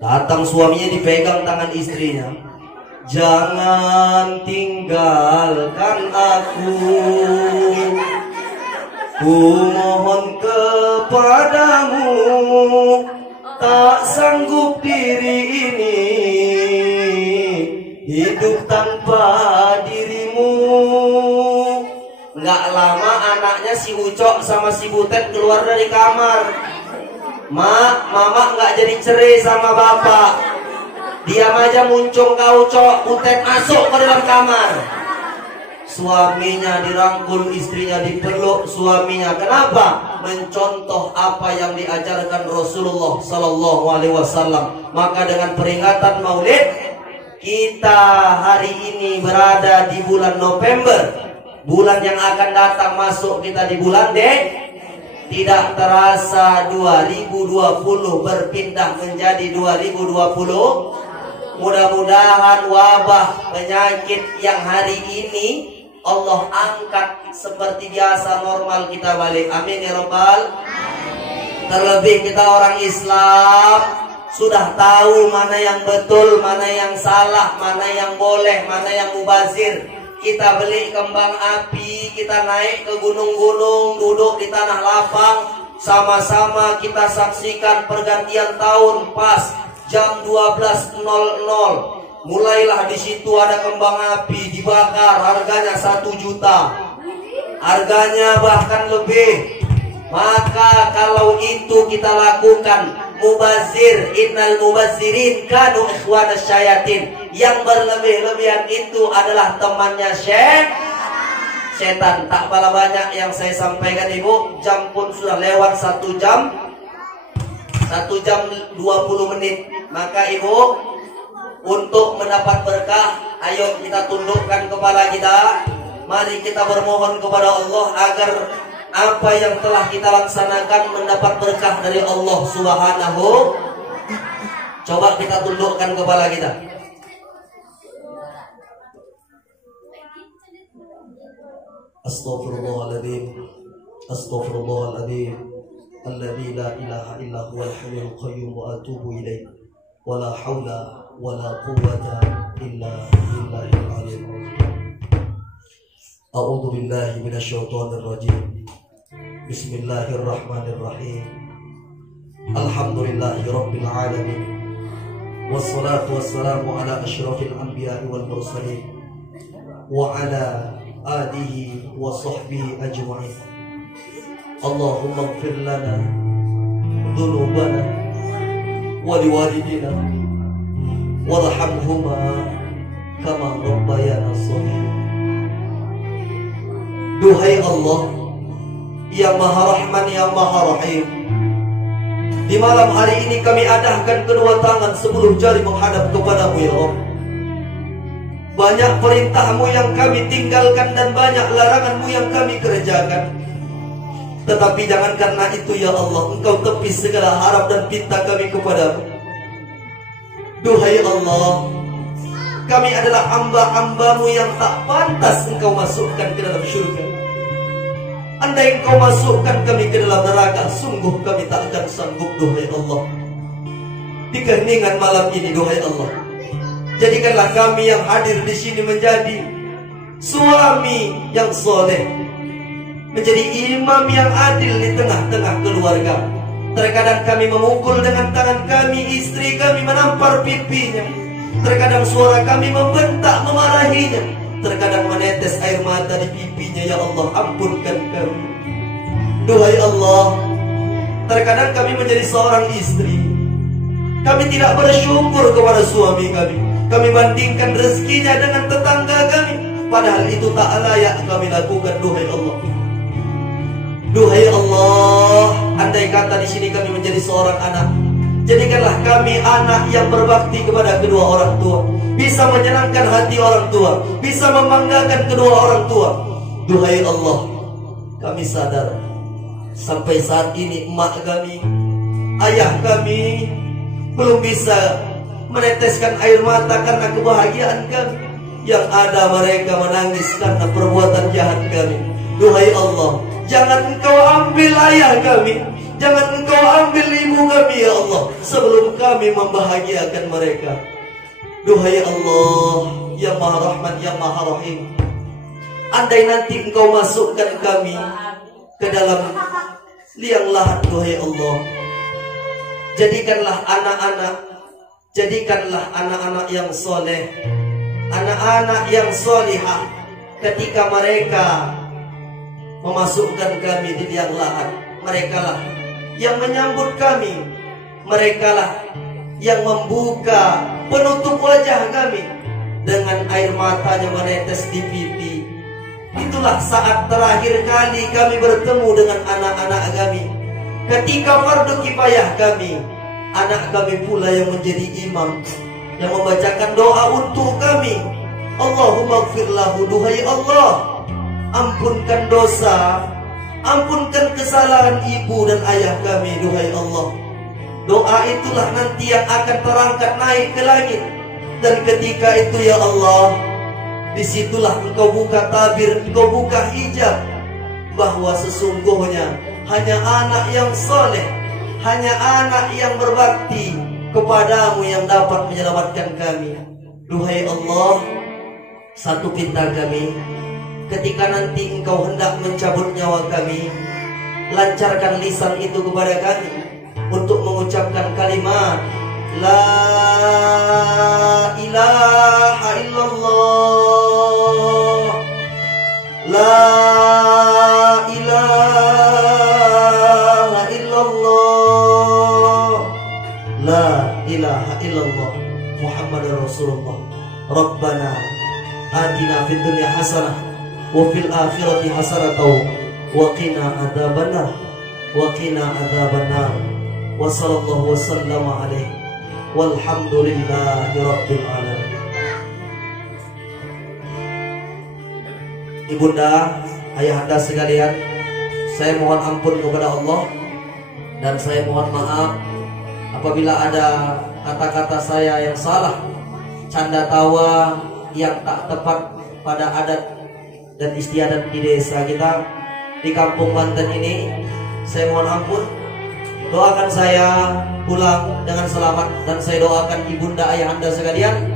Datang suaminya dipegang tangan istrinya. "Jangan tinggalkan aku, ku mohon kepadamu, tak sanggup diri ini hidup tanpa dirimu." Nggak lama anaknya si Ucok sama si Butet keluar dari kamar. "Mak, mama nggak jadi cerai sama bapak." Diam aja muncung kau Cok. Butet masuk ke dalam kamar. Suaminya dirangkul, istrinya dipeluk suaminya. Kenapa? Mencontoh apa yang diajarkan Rasulullah Sallallahu Alaihi Wasallam. Maka dengan peringatan Maulid, kita hari ini berada di bulan November. Bulan yang akan datang masuk kita di bulan Tidak terasa 2020 berpindah menjadi 2020. Mudah-mudahan wabah penyakit yang hari ini Allah angkat seperti biasa, normal kita balik. Amin ya Rabbal. Terlebih kita orang Islam sudah tahu mana yang betul, mana yang salah, mana yang boleh, mana yang mubazir. Kita beli kembang api, kita naik ke gunung-gunung, duduk di tanah lapang, sama-sama kita saksikan pergantian tahun pas jam 12.00. Mulailah di situ ada kembang api dibakar, harganya 1 juta, harganya bahkan lebih. Maka kalau itu kita lakukan, mubazir, innal mubazirin kanu ikhwanas syayatin. Yang berlebih-lebihan itu adalah temannya setan. Tak pala banyak yang saya sampaikan ibu. Jam pun sudah lewat 1 jam 20 menit. Maka ibu, untuk mendapat berkah, ayo kita tundukkan kepala kita. Mari kita bermohon kepada Allah agar apa yang telah kita laksanakan mendapat berkah dari Allah Subhanahu. Coba kita tundukkan kepala kita. Astaghfirullahaladzim, Astaghfirullahaladzim, alladzi la ilaha illa huwal hayyul qayyum wa atubu ilaih, wa la haula wa la quwwata illa billahil aliyyil azim. A'udzu billahi minasyaitonir rajim. Bismillahirrahmanirrahim. Alhamdulillahi rabbil alamin. wassalatu wassalamu ala asyrafil anbiya'i wal mursalin wa ala alihi wa sahbihi ajma'in. Allahumma ighfir lana dhunubana wa liwalidina warhamhuma kama rabbayana shaghira. Duhai Allah yang Maha Rahman, yang Maha Rahim, di malam hari ini kami adahkan kedua tangan 10 jari menghadap kepadamu ya Allah. Banyak perintahmu yang kami tinggalkan dan banyak laranganmu yang kami kerjakan. Tetapi jangan karena itu ya Allah Engkau tepis segala harap dan pinta kami kepadamu. Duhai Allah, kami adalah hamba-hambamu yang tak pantas Engkau masukkan ke dalam syurga. Andai Engkau masukkan kami ke dalam neraka, sungguh kami tak akan sanggup, duhai Allah. Di keheningan malam ini, duhai Allah, jadikanlah kami yang hadir di sini menjadi suami yang soleh, menjadi imam yang adil di tengah-tengah keluarga. Terkadang kami memukul dengan tangan kami, istri kami menampar pipinya. Terkadang suara kami membentak memarahinya. Terkadang menetes air mata di pipinya. Ya Allah, ampunkan kami. Duhai Allah, terkadang kami menjadi seorang istri, kami tidak bersyukur kepada suami kami. Kami bandingkan rezekinya dengan tetangga kami, padahal itu tak layak kami lakukan. Duhai Allah, duhai Allah, andai kata di sini kami menjadi seorang anak, jadikanlah kami anak yang berbakti kepada kedua orang tua, bisa menyenangkan hati orang tua, bisa membanggakan kedua orang tua. Duhai Allah, kami sadar sampai saat ini emak kami, ayah kami belum bisa meneteskan air mata karena kebahagiaan kami. Yang ada mereka menangis karena perbuatan jahat kami. Duhai Allah, jangan Engkau ambil ayah kami, jangan Engkau ambil ibu kami ya Allah, sebelum kami membahagiakan mereka. Duhai Allah yang Maha Rahman, yang Maha Rahim, andai nanti Engkau masukkan kami ke dalam liang lahat, duhai Allah, jadikanlah anak-anak yang soleh, anak-anak yang solihah. Ketika mereka memasukkan kami di liang lahat, merekalah yang menyambut kami, merekalah yang membuka penutup wajah kami dengan air matanya menetes di pipi. Itulah saat terakhir kali kami bertemu dengan anak-anak kami. Ketika fardu kifayah kami, anak kami pula yang menjadi imam, yang membacakan doa untuk kami. Allahumma ighfir lahu, duhai Allah, ampunkan dosa, ampunkan kesalahan ibu dan ayah kami, duhai Allah. Doa itulah nanti yang akan terangkat naik ke langit. Dan ketika itu ya Allah, disitulah Engkau buka tabir, Engkau buka hijab, bahwa sesungguhnya hanya anak yang soleh, hanya anak yang berbakti kepadamu yang dapat menyelamatkan kami. Duhai Allah, satu pinta kami, ketika nanti Engkau hendak mencabut nyawa kami, lancarkan lisan itu kepada kami untuk mengucapkan kalimat La ilaha illallah, La ilaha illallah, La ilaha illallah Muhammadur Rasulullah. Rabbana atina fid dunya hasanah wa fil akhirati hasanah wa qina adzabannar wa qina adzabannar. Wa sallallahu wasallama alaihi walhamdulillahi rabbil alamin. Ibunda, ayahanda sekalian, saya mohon ampun kepada Allah dan saya mohon maaf apabila ada kata-kata saya yang salah, canda tawa yang tak tepat pada adat dan istiadat di desa kita, di kampung Banten ini. Saya mohon ampun. Doakan saya pulang dengan selamat, dan saya doakan ibunda ayahanda sekalian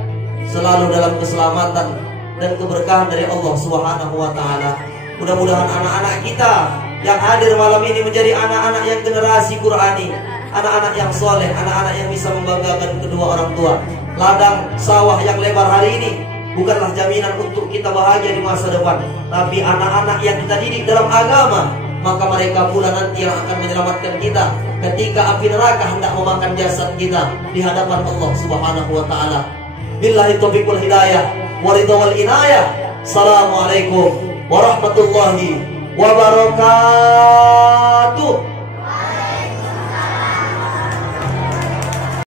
selalu dalam keselamatan dan keberkahan dari Allah Subhanahu wa taala. Mudah-mudahan anak-anak kita yang hadir malam ini menjadi anak-anak yang generasi Qurani, anak-anak yang soleh, anak-anak yang bisa membanggakan kedua orang tua. Ladang sawah yang lebar hari ini bukanlah jaminan untuk kita bahagia di masa depan, tapi anak-anak yang kita didik dalam agama, maka mereka pula nanti yang akan menyelamatkan kita ketika api neraka hendak memakan jasad kita di hadapan Allah Subhanahu wa taala. Billahi taufiq wal hidayah wa ridha wal inayah. Assalamualaikum warahmatullahi wabarakatuh.